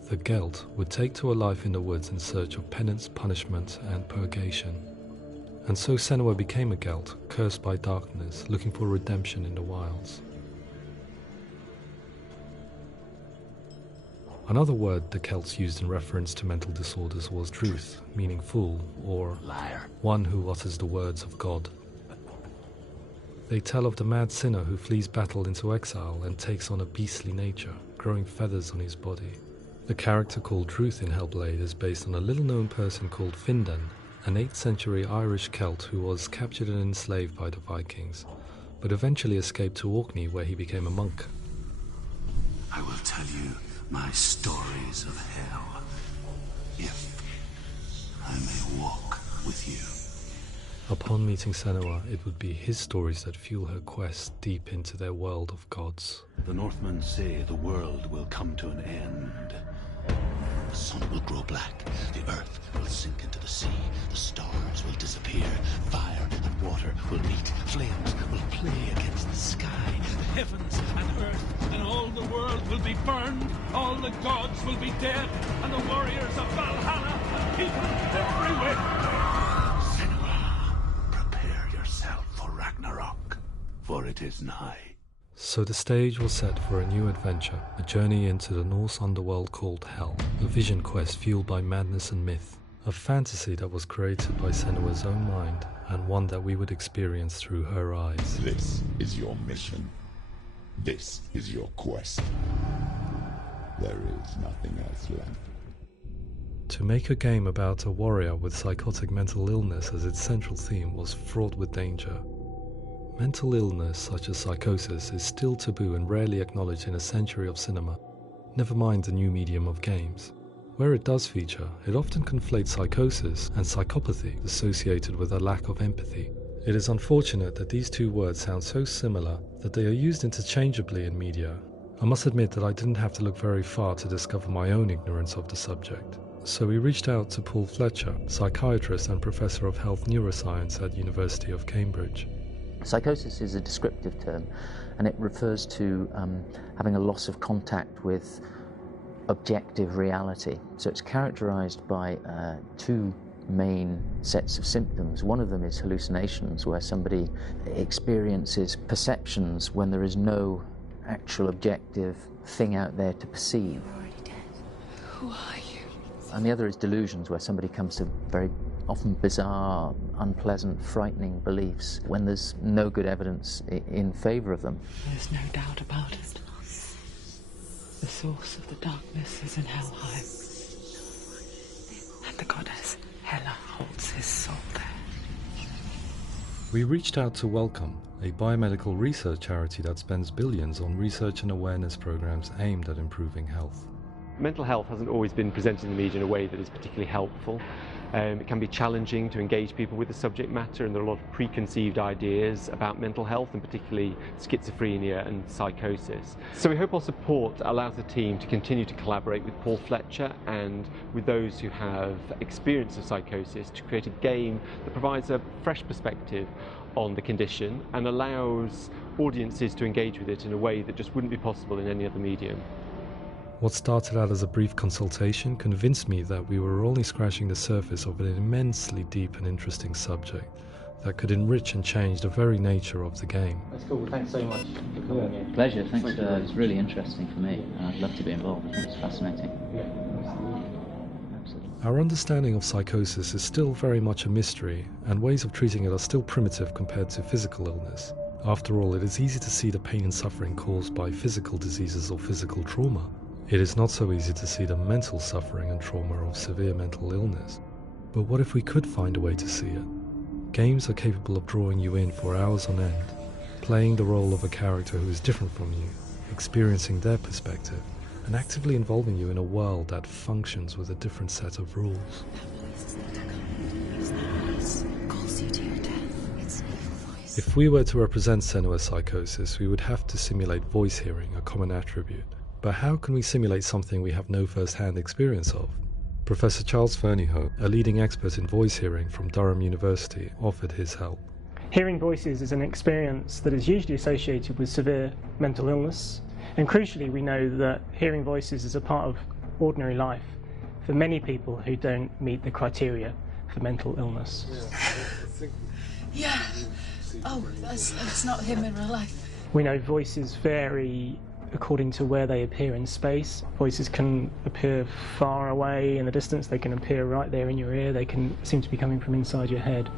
The Gelt would take to a life in the woods in search of penance, punishment, and purgation. And so Senua became a Gelt, cursed by darkness, looking for redemption in the wilds. Another word the Celts used in reference to mental disorders was druth, meaning fool, or Liar. one who utters the words of God. They tell of the mad sinner who flees battle into exile and takes on a beastly nature, growing feathers on his body. The character called Druth in Hellblade is based on a little-known person called Findan, an 8th century Irish Celt who was captured and enslaved by the Vikings, but eventually escaped to Orkney where he became a monk. I will tell you my stories of hell, if I may walk with you. Upon meeting Senua, it would be his stories that fuel her quest deep into their world of gods. The Northmen say the world will come to an end. The sun will grow black, the earth will sink into the sea, the stars will disappear, fire and water will meet, flames will play against the sky, the heavens and earth and all the world will be burned, all the gods will be dead, and the warriors of Valhalla and people everywhere. Senua, prepare yourself for Ragnarok, for it is nigh. So the stage was set for a new adventure, a journey into the Norse underworld called Hell, a vision quest fueled by madness and myth, a fantasy that was created by Senua's own mind, and one that we would experience through her eyes. This is your mission. This is your quest. There is nothing else left. To make a game about a warrior with psychotic mental illness as its central theme was fraught with danger. Mental illness, such as psychosis, is still taboo and rarely acknowledged in a century of cinema, never mind the new medium of games. Where it does feature, it often conflates psychosis and psychopathy associated with a lack of empathy. It is unfortunate that these two words sound so similar that they are used interchangeably in media. I must admit that I didn't have to look very far to discover my own ignorance of the subject. So we reached out to Paul Fletcher, psychiatrist and professor of health neuroscience at University of Cambridge. Psychosis is a descriptive term, and it refers to having a loss of contact with objective reality. So it's characterized by two main sets of symptoms. One of them is hallucinations, where somebody experiences perceptions when there is no actual objective thing out there to perceive. You're already dead. Who are you? And the other is delusions, where somebody comes to very often bizarre, unpleasant, frightening beliefs when there's no good evidence in favour of them. There's no doubt about it. The source of the darkness is in Helheim. And the goddess Hela holds his soul there. We reached out to Welcome, a biomedical research charity that spends billions on research and awareness programs aimed at improving health. Mental health hasn't always been presented in the media in a way that is particularly helpful. It can be challenging to engage people with the subject matter, and there are a lot of preconceived ideas about mental health, and particularly schizophrenia and psychosis. So we hope our support allows the team to continue to collaborate with Paul Fletcher and with those who have experience of psychosis to create a game that provides a fresh perspective on the condition and allows audiences to engage with it in a way that just wouldn't be possible in any other medium. What started out as a brief consultation convinced me that we were only scratching the surface of an immensely deep and interesting subject that could enrich and change the very nature of the game. That's cool. Thanks so much for coming in. Pleasure. Thanks. It's really interesting for me. I'd love to be involved. I think it's fascinating. Absolutely. Our understanding of psychosis is still very much a mystery, and ways of treating it are still primitive compared to physical illness. After all, it is easy to see the pain and suffering caused by physical diseases or physical trauma. It is not so easy to see the mental suffering and trauma of severe mental illness. But what if we could find a way to see it? Games are capable of drawing you in for hours on end, playing the role of a character who is different from you, experiencing their perspective, and actively involving you in a world that functions with a different set of rules. If we were to represent Senua's psychosis, we would have to simulate voice hearing, a common attribute. But how can we simulate something we have no first-hand experience of? Professor Charles Fernyhough, a leading expert in voice hearing from Durham University, offered his help. Hearing voices is an experience that is usually associated with severe mental illness, and crucially we know that hearing voices is a part of ordinary life for many people who don't meet the criteria for mental illness. Yeah. Oh, that's not him in real life. We know voices vary according to where they appear in space. Voices can appear far away in the distance, they can appear right there in your ear, they can seem to be coming from inside your head.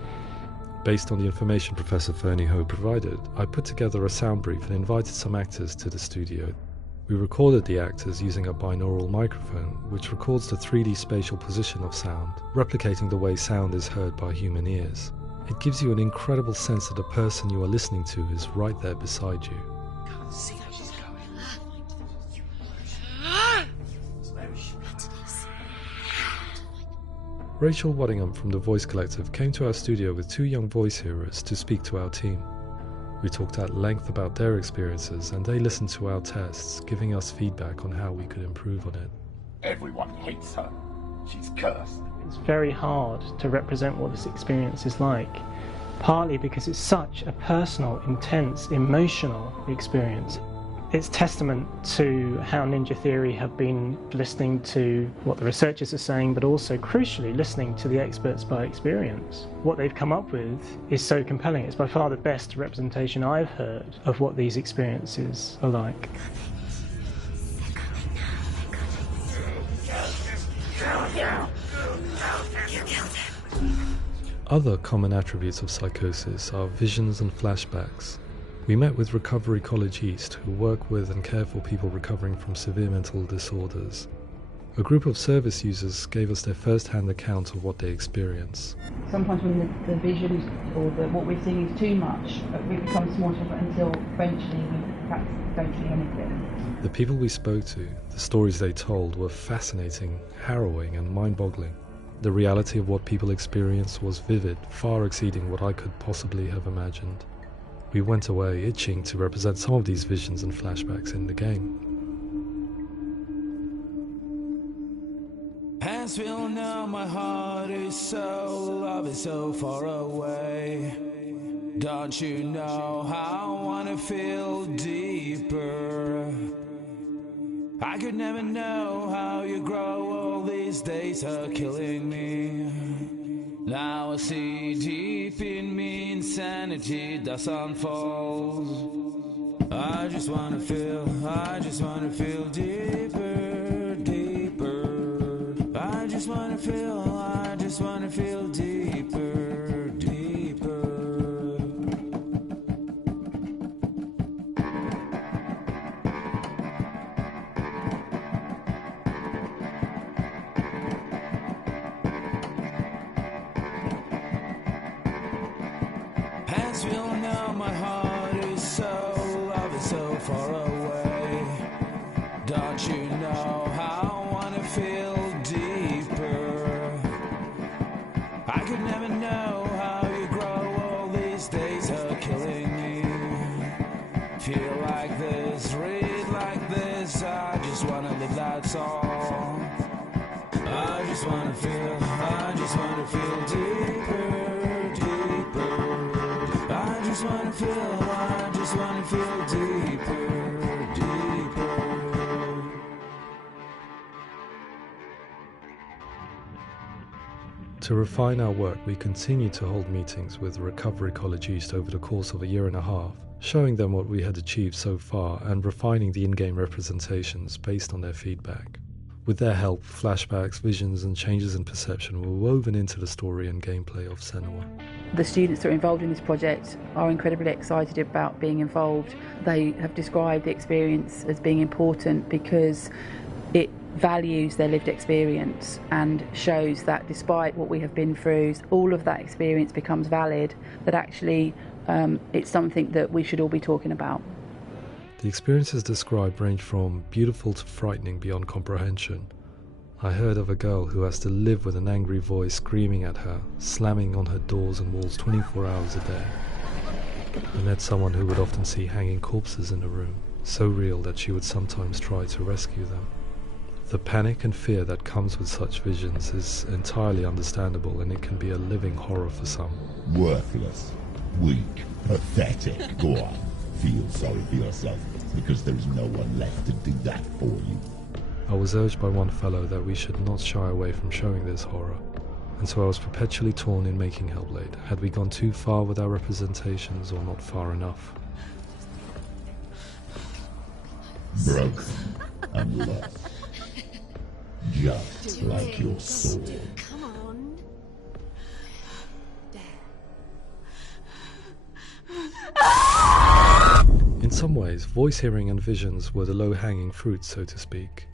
Based on the information Professor Fernyhough provided, I put together a sound brief and invited some actors to the studio. We recorded the actors using a binaural microphone, which records the 3D spatial position of sound, replicating the way sound is heard by human ears. It gives you an incredible sense that the person you are listening to is right there beside you. Can't see how she's going. Rachel Waddingham from the Voice Collective came to our studio with 2 young voice hearers to speak to our team. We talked at length about their experiences, and they listened to our tests, giving us feedback on how we could improve on it. Everyone hates her. She's cursed. It's very hard to represent what this experience is like, partly because it's such a personal, intense, emotional experience. It's testament to how Ninja Theory have been listening to what the researchers are saying, but also, crucially, listening to the experts by experience. What they've come up with is so compelling. It's by far the best representation I've heard of what these experiences are like. Other common attributes of psychosis are visions and flashbacks. We met with Recovery College East, who work with and care for people recovering from severe mental disorders. A group of service users gave us their first-hand account of what they experience. Sometimes when the visions or what we're seeing is too much, we become small until eventually we perhaps don't see anything. The people we spoke to, the stories they told, were fascinating, harrowing and mind-boggling. The reality of what people experienced was vivid, far exceeding what I could possibly have imagined. We went away itching to represent some of these visions and flashbacks in the game. As we all know, my heart is so, love is so far away. Don't you know how I wanna feel deeper? I could never know how you grow, all these days are killing me. Now I see deep in me insanity does unfold. I just wanna feel deeper, deeper. I just wanna feel deeper, deeper. Hands feel now, my heart is so, love is so far away. Don't you know how I wanna feel deeper? I could never know how you grow, all these days are killing me. Feel like this, read like this, I just wanna live, that's all. I just wanna feel deeper, deeper. I just wanna feel deeper, deeper. To refine our work, we continue to hold meetings with Recovery College East over the course of a year and a half, showing them what we had achieved so far and refining the in-game representations based on their feedback. With their help, flashbacks, visions and changes in perception were woven into the story and gameplay of Senua. The students that are involved in this project are incredibly excited about being involved. They have described the experience as being important because it values their lived experience and shows that despite what we have been through, all of that experience becomes valid, that actually it's something that we should all be talking about. The experiences described range from beautiful to frightening beyond comprehension. I heard of a girl who has to live with an angry voice screaming at her, slamming on her doors and walls 24 hours a day. I met someone who would often see hanging corpses in a room, so real that she would sometimes try to rescue them. The panic and fear that comes with such visions is entirely understandable, and it can be a living horror for some. Worthless, weak, pathetic. Go on, feel sorry for yourself, because there is no one left to do that for you. I was urged by one fellow that we should not shy away from showing this horror, and so I was perpetually torn in making Hellblade. Had we gone too far with our representations or not far enough? Broken and lost. Just like your soul. Come on. In some ways, voice hearing and visions were the low-hanging fruit, so to speak.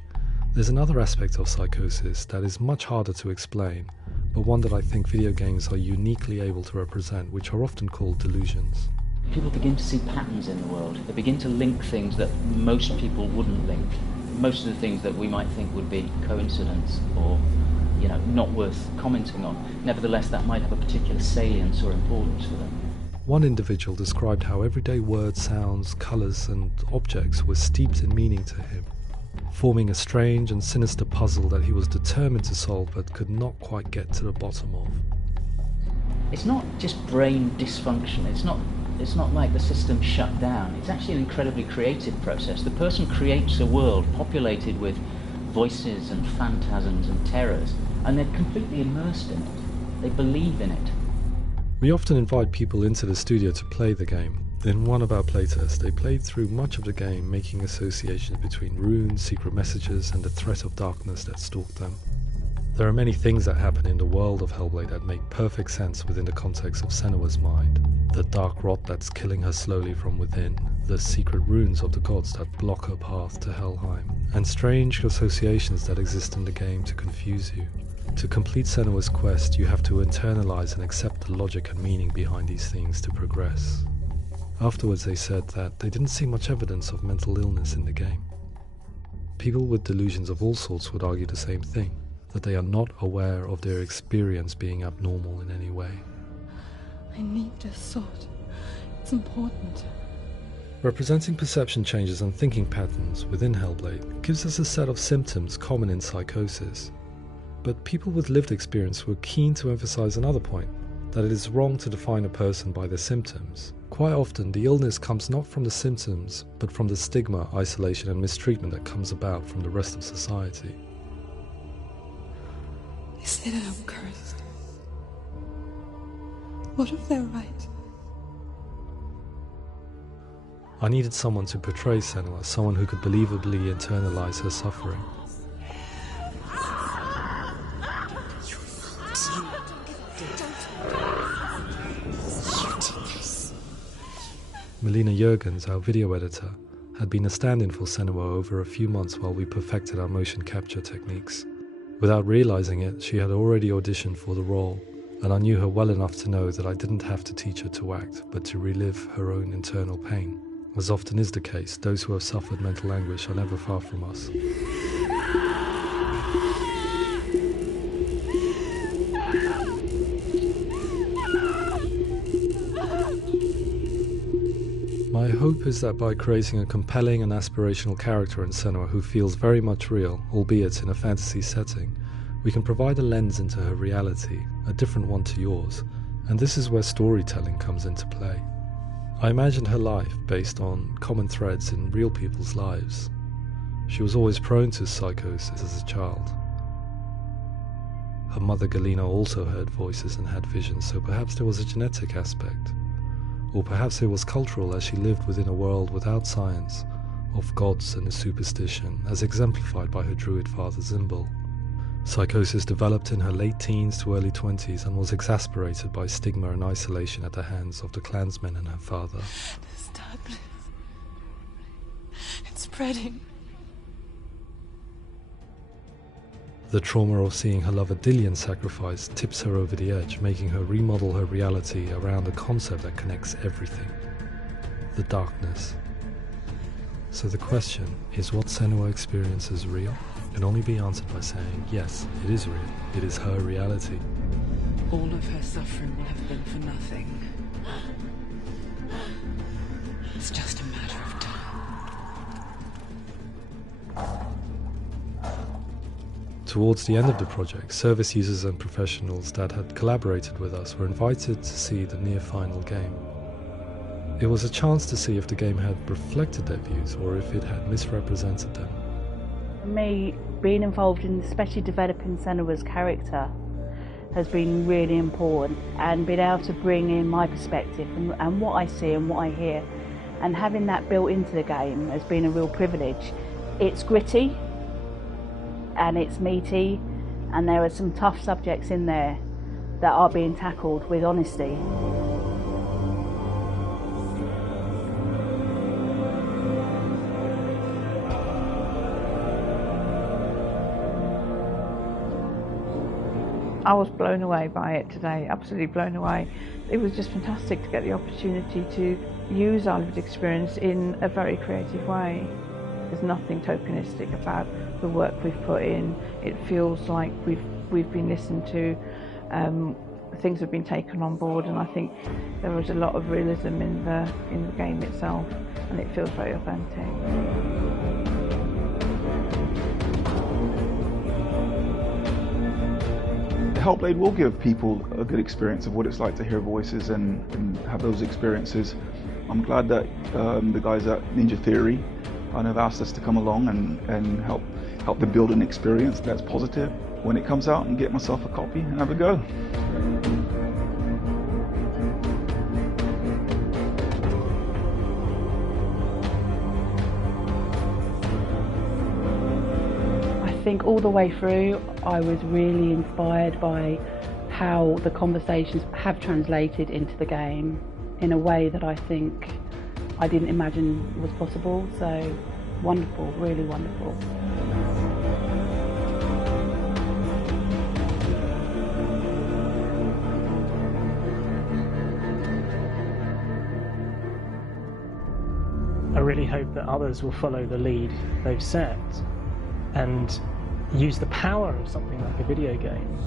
There's another aspect of psychosis that is much harder to explain, but one that I think video games are uniquely able to represent, which are often called delusions. People begin to see patterns in the world. They begin to link things that most people wouldn't link. Most of the things that we might think would be coincidence or, not worth commenting on. Nevertheless, that might have a particular salience or importance for them. One individual described how everyday words, sounds, colours and objects were steeped in meaning to him, forming a strange and sinister puzzle that he was determined to solve but could not quite get to the bottom of. It's not just brain dysfunction. It's not like the system shut down. It's actually an incredibly creative process. The person creates a world populated with voices and phantasms and terrors, and they're completely immersed in it. They believe in it. We often invite people into the studio to play the game. In one of our playtests, they played through much of the game, making associations between runes, secret messages, and the threat of darkness that stalked them. There are many things that happen in the world of Hellblade that make perfect sense within the context of Senua's mind. The dark rot that's killing her slowly from within, the secret runes of the gods that block her path to Helheim, and strange associations that exist in the game to confuse you. To complete Senua's quest, you have to internalize and accept the logic and meaning behind these things to progress. Afterwards, they said that they didn't see much evidence of mental illness in the game. People with delusions of all sorts would argue the same thing, that they are not aware of their experience being abnormal in any way. I need this sword. It's important. Representing perception changes and thinking patterns within Hellblade gives us a set of symptoms common in psychosis. But people with lived experience were keen to emphasize another point, that it is wrong to define a person by their symptoms. Quite often, the illness comes not from the symptoms, but from the stigma, isolation and mistreatment that comes about from the rest of society. They say that I'm cursed. What if they're right? I needed someone to portray Senua, someone who could believably internalize her suffering. Melina Jurgens, our video editor, had been a stand-in for Senua over a few months while we perfected our motion capture techniques. Without realizing it, she had already auditioned for the role, and I knew her well enough to know that I didn't have to teach her to act, but to relive her own internal pain. As often is the case, those who have suffered mental anguish are never far from us. My hope is that by creating a compelling and aspirational character in Senua who feels very much real, albeit in a fantasy setting, we can provide a lens into her reality, a different one to yours, and this is where storytelling comes into play. I imagined her life based on common threads in real people's lives. She was always prone to psychosis as a child. Her mother Galina also heard voices and had visions, so perhaps there was a genetic aspect. Or perhaps it was cultural, as she lived within a world without science, of gods and a superstition, as exemplified by her druid father Zimbal. Psychosis developed in her late teens to early 20s and was exacerbated by stigma and isolation at the hands of the clansmen and her father. This darkness. It's spreading. The trauma of seeing her lover Dillian sacrificed tips her over the edge, making her remodel her reality around a concept that connects everything: the darkness. So the question, is what Senua experiences real? Can only be answered by saying, yes, it is real. It is her reality. All of her suffering will have been for nothing. It's just a matter of time. Towards the end of the project, service users and professionals that had collaborated with us were invited to see the near-final game. It was a chance to see if the game had reflected their views or if it had misrepresented them. For me, being involved in especially developing Senua's character has been really important, and being able to bring in my perspective and what I see and what I hear, and having that built into the game has been a real privilege. It's gritty and it's meaty, and there are some tough subjects in there that are being tackled with honesty. I was blown away by it today, absolutely blown away. It was just fantastic to get the opportunity to use our lived experience in a very creative way. There's nothing tokenistic about the work we've put in. It feels like we've been listened to, things have been taken on board, and I think there was a lot of realism in the game itself, and it feels very authentic. Hellblade will give people a good experience of what it's like to hear voices and have those experiences. I'm glad that the guys at Ninja Theory kind of asked us to come along and help them build an experience that's positive when it comes out, and get myself a copy and have a go. I think all the way through I was really inspired by how the conversations have translated into the game in a way that I think I didn't imagine was possible. So wonderful, really wonderful. I really hope that others will follow the lead they've set and use the power of something like a video game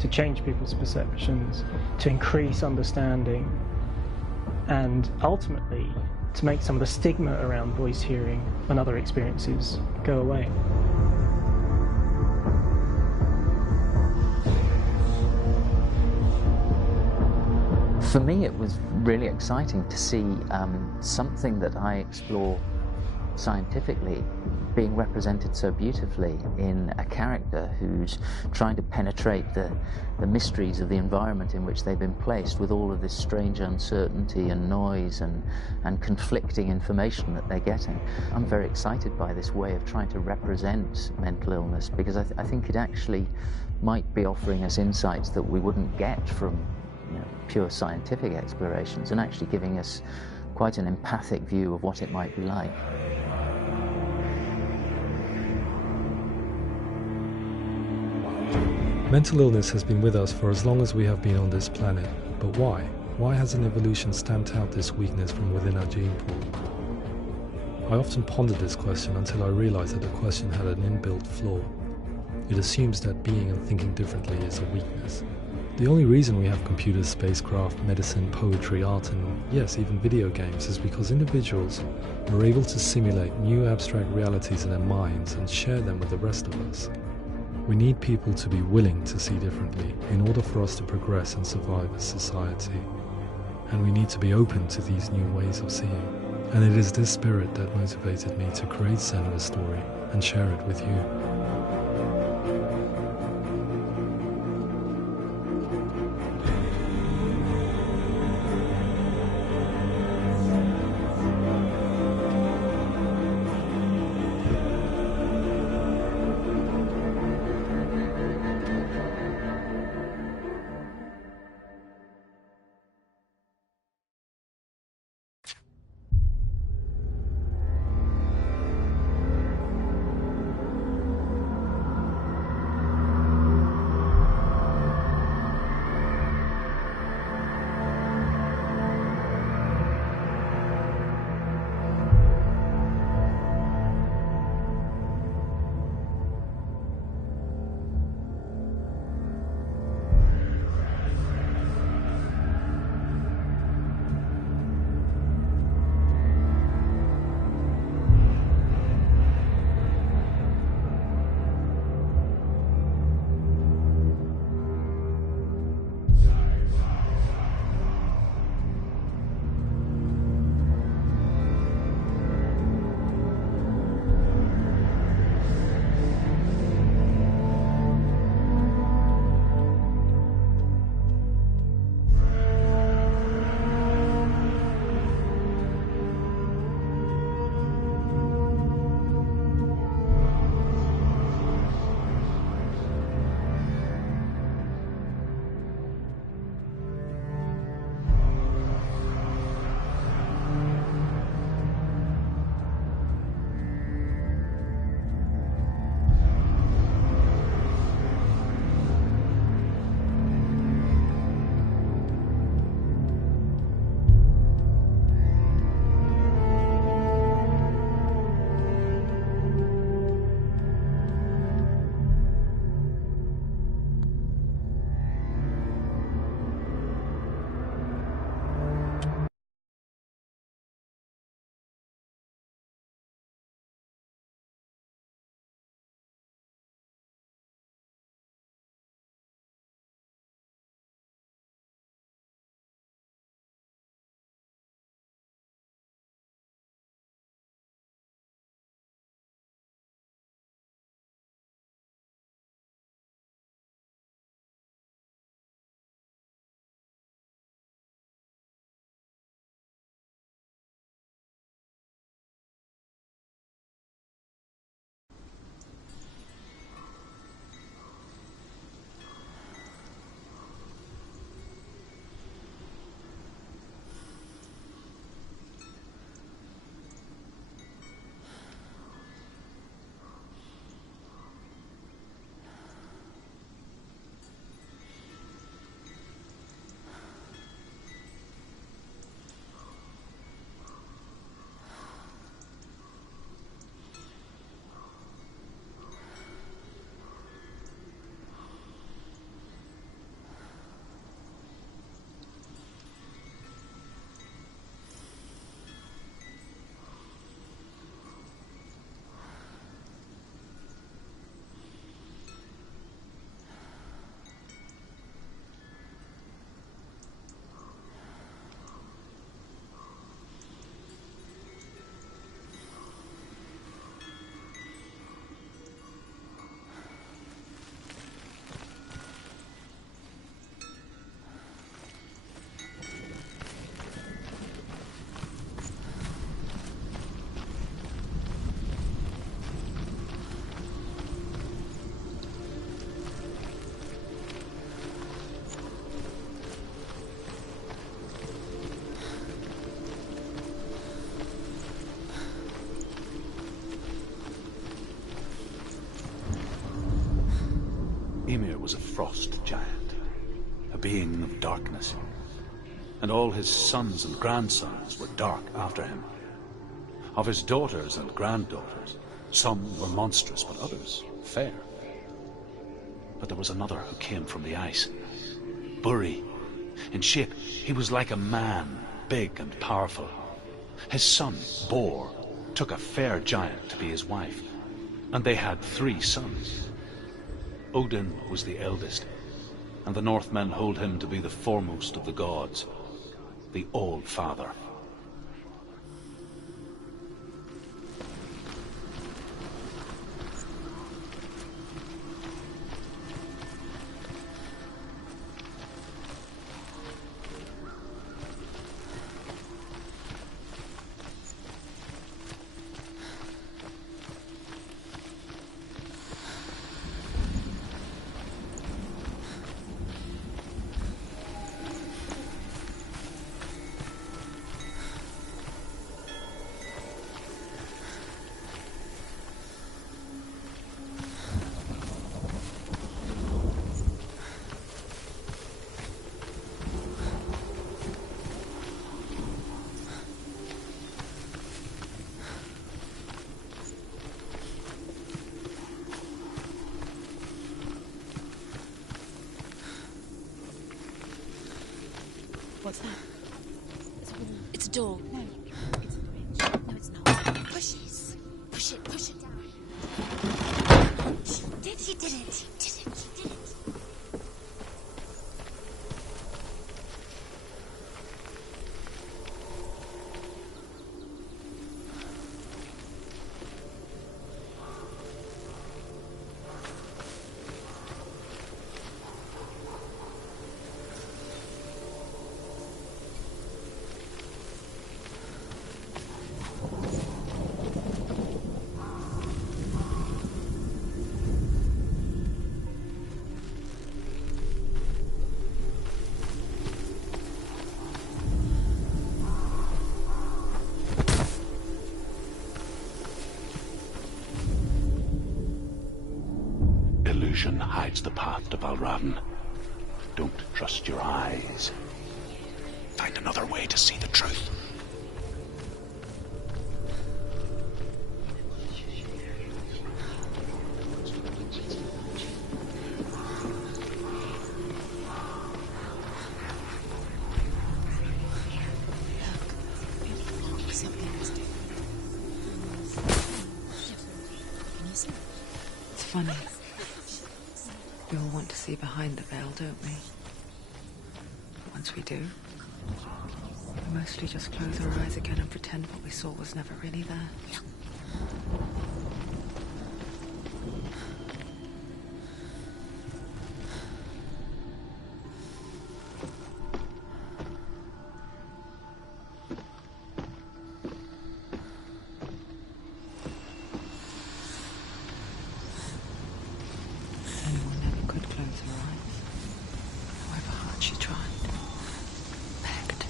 to change people's perceptions, to increase understanding, and ultimately to make some of the stigma around voice hearing and other experiences go away. For me, it was really exciting to see something that I explore scientifically being represented so beautifully in a character who's trying to penetrate the mysteries of the environment in which they've been placed, with all of this strange uncertainty and noise and conflicting information that they're getting. I'm very excited by this way of trying to represent mental illness, because I think it actually might be offering us insights that we wouldn't get from pure scientific explorations, and actually giving us quite an empathic view of what it might be like. Mental illness has been with us for as long as we have been on this planet, but why? Why hasn't evolution stamped out this weakness from within our gene pool? I often pondered this question until I realized that the question had an inbuilt flaw. It assumes that being and thinking differently is a weakness. The only reason we have computers, spacecraft, medicine, poetry, art, and yes, even video games is because individuals are able to simulate new abstract realities in their minds and share them with the rest of us. We need people to be willing to see differently in order for us to progress and survive as society. And we need to be open to these new ways of seeing. And it is this spirit that motivated me to create Senua's story and share it with you. Ymir was a frost giant, a being of darkness, and all his sons and grandsons were dark after him. Of his daughters and granddaughters, some were monstrous, but others fair. But there was another who came from the ice. Buri. In shape, he was like a man, big and powerful. His son, Bor, took a fair giant to be his wife, and they had 3 sons. Odin was the eldest, and the Northmen hold him to be the foremost of the gods, the All-Father. What's that? It's a wall. It's a door. No, it's a bridge. No, it's not. Push it. Push it. Push it down. She did it. She did it. She did it. She did it. Illusion hides the path to Valravn. Don't trust your eyes. Find another way to see the truth. It's funny. We all want to see behind the veil, don't we? Once we do, we mostly just close our eyes again and pretend what we saw was never really there. Anyone never could close her eyes, however hard she tried. Begged.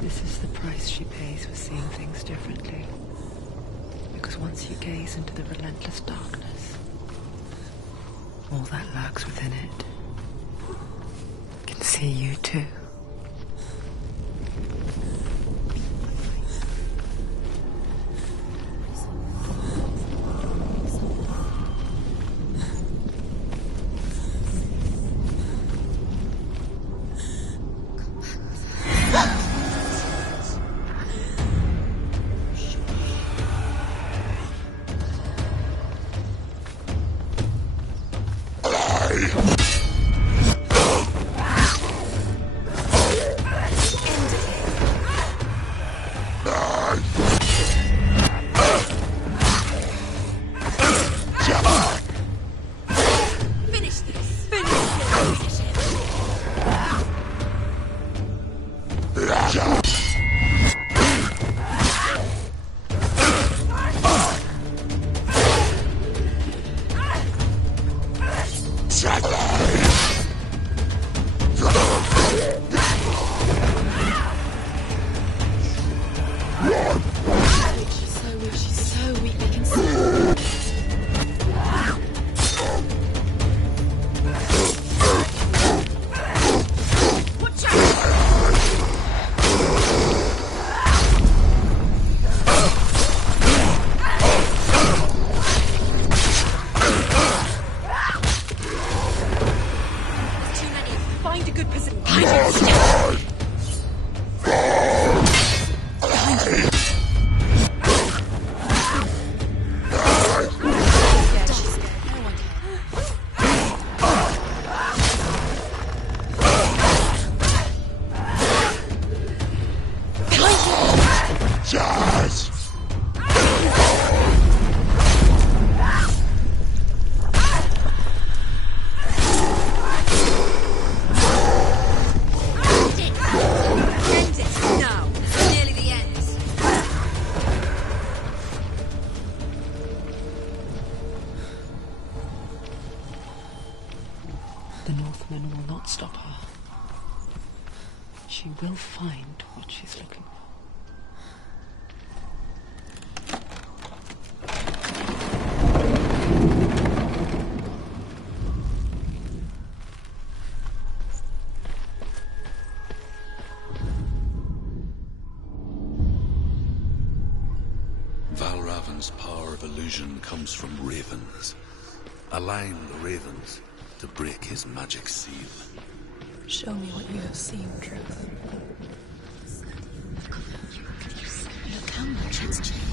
This is the price she pays for seeing things differently. Because once you gaze into the relentless darkness, all that lurks within it can see you too. Find a good position. Behind you. The Northmen will not stop her. She will find what she's looking for. Valravan's power of illusion comes from ravens. Align the ravens to break his magic seal. Show me what you have seen, Truth. Look how much it's changed.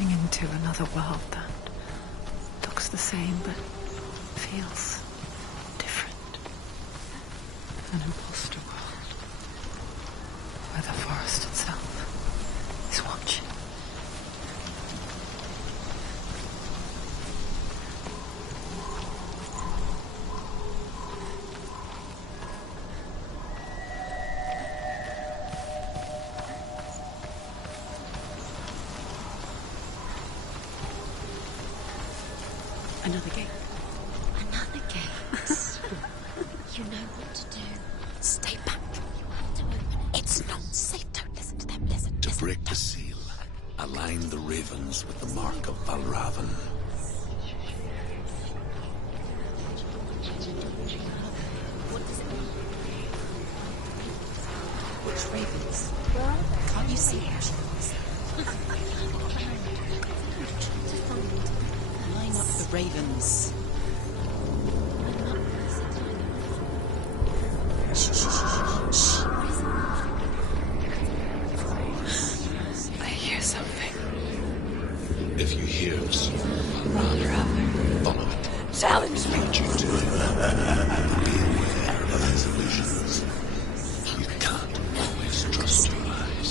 Into another world that looks the same but feels different. An imposter world where the forest itself is watching. Another gate. Another gate. You know what to do. Stay back. You have to open it. It's not safe. Don't listen to them. Listen. To break the seal, align the ravens with the mark of Valravan. What does it mean? Which ravens? Where are they? Can't you see them? Line up the ravens. I hear something. If you hear the soul of Valravan, follow it. Challenge me. Lead you to it. Be aware of his illusions. You can't always trust your eyes.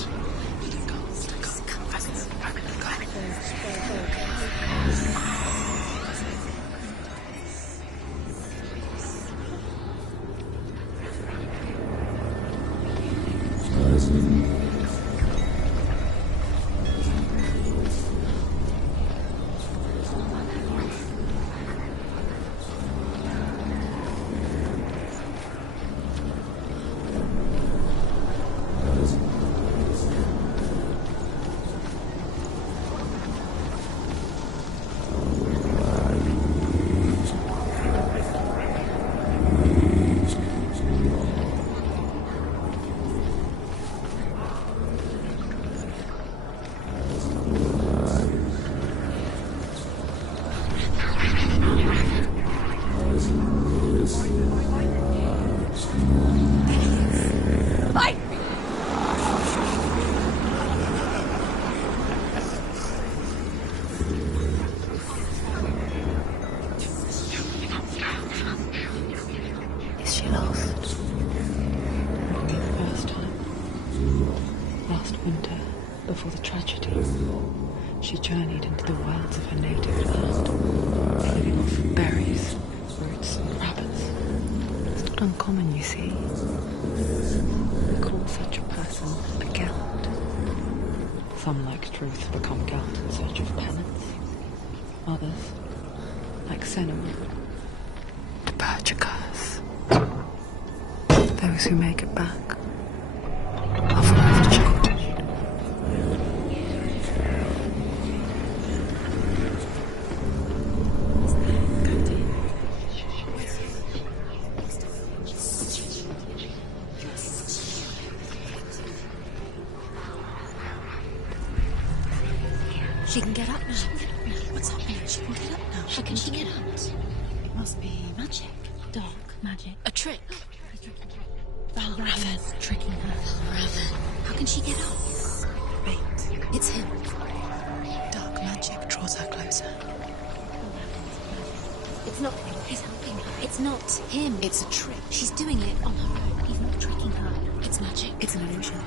lost? For me, the first time. Last winter, before the tragedy, she journeyed into the wilds of her native land, living off berries, roots, and rabbits. It's not uncommon, you see. We call such a person a gallant. Some, like Truth, become gallant in search of penance. Others, like Senua, Bergicas. Those who make it back are forever changed. She can get up now. What's happening? She can get up now. How can she get out? It must be magic. Dark magic. A trick. Valravan tricking her. Valravan. How can she get up? Wait. It's him. Dark magic draws her closer. It's not him. He's helping her. It's not him. It's a trick. She's doing it on her own. He's not tricking her. It's magic. It's an illusion.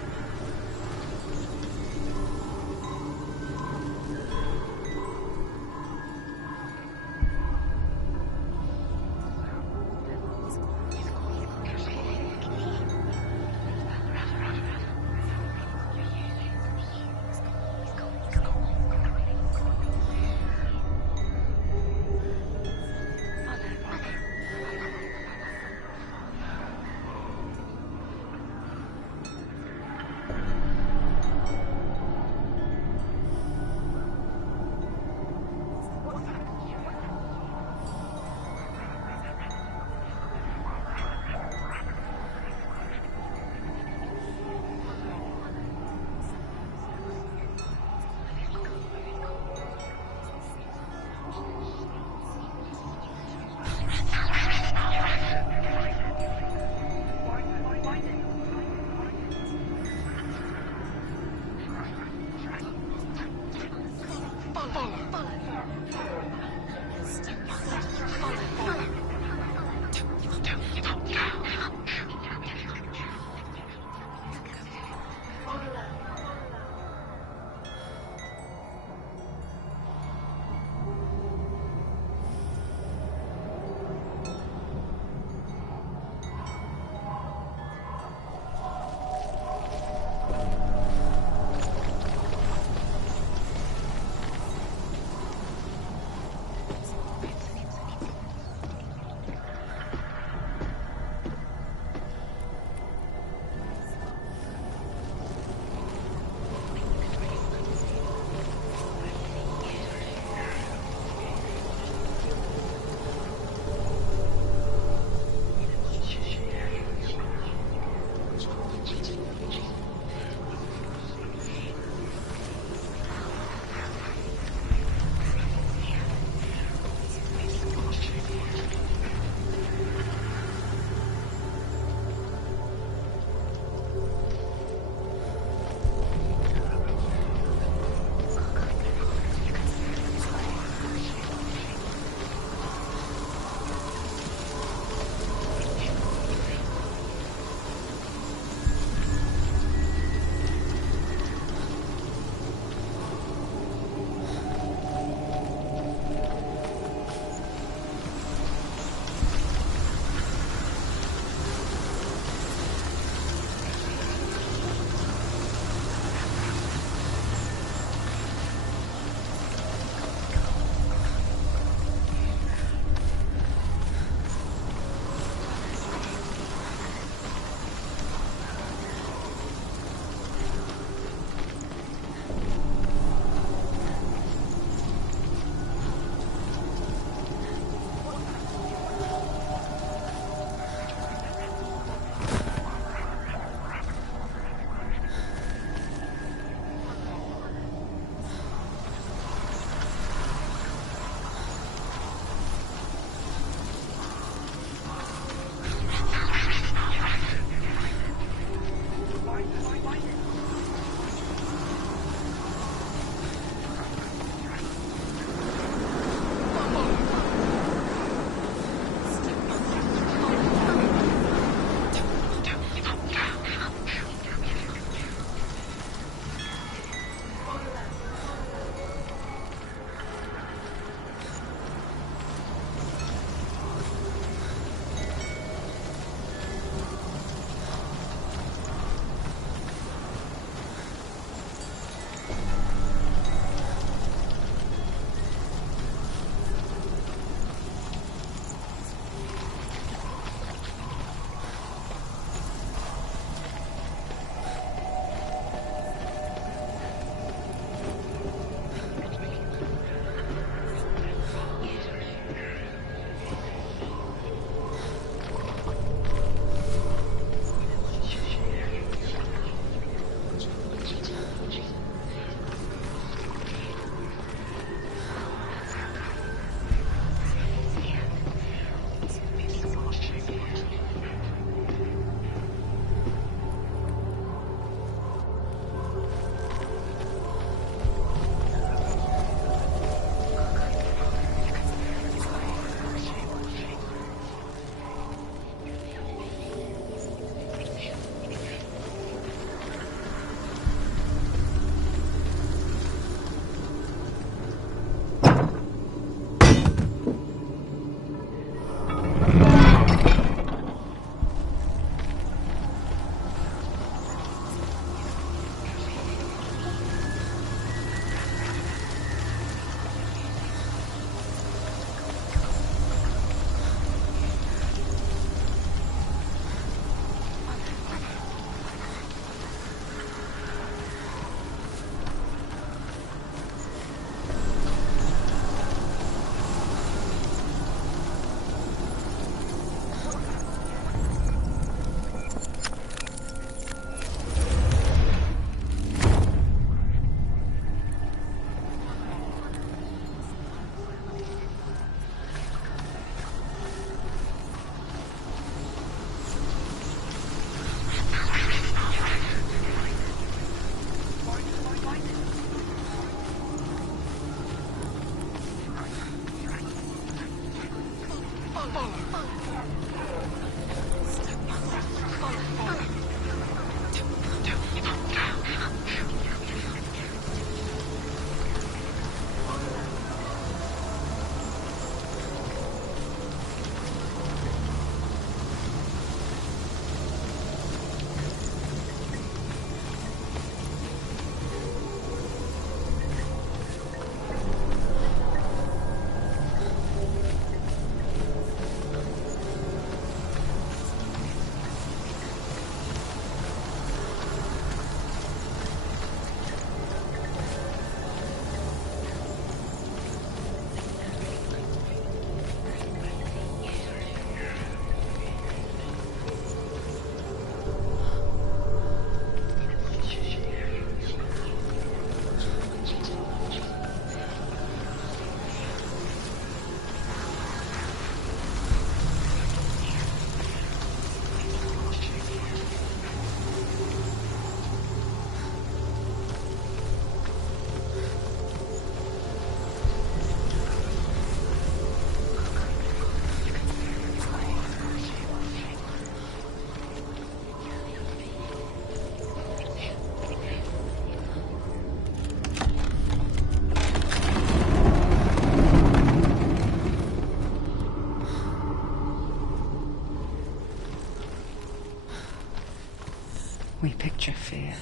We picture fear,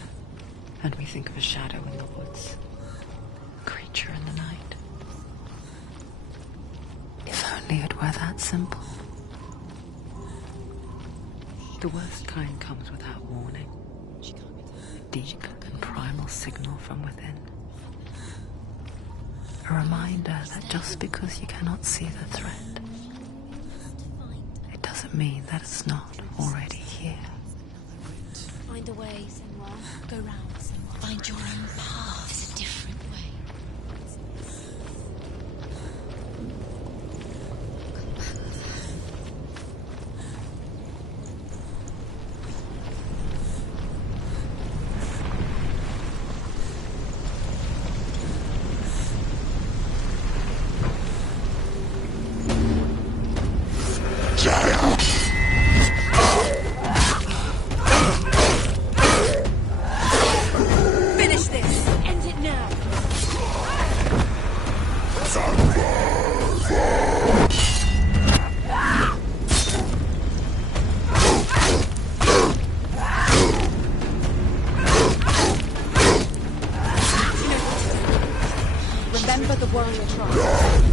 and we think of a shadow in the woods, a creature in the night. If only it were that simple. The worst kind comes without warning. A deep and primal signal from within. A reminder that just because you cannot see the threat, it doesn't mean that it's not already here. Find a way, Senwa. Go round, Senwa. Find your own path. There's a different way. Finish this! End it now! Remember the warrior tribe.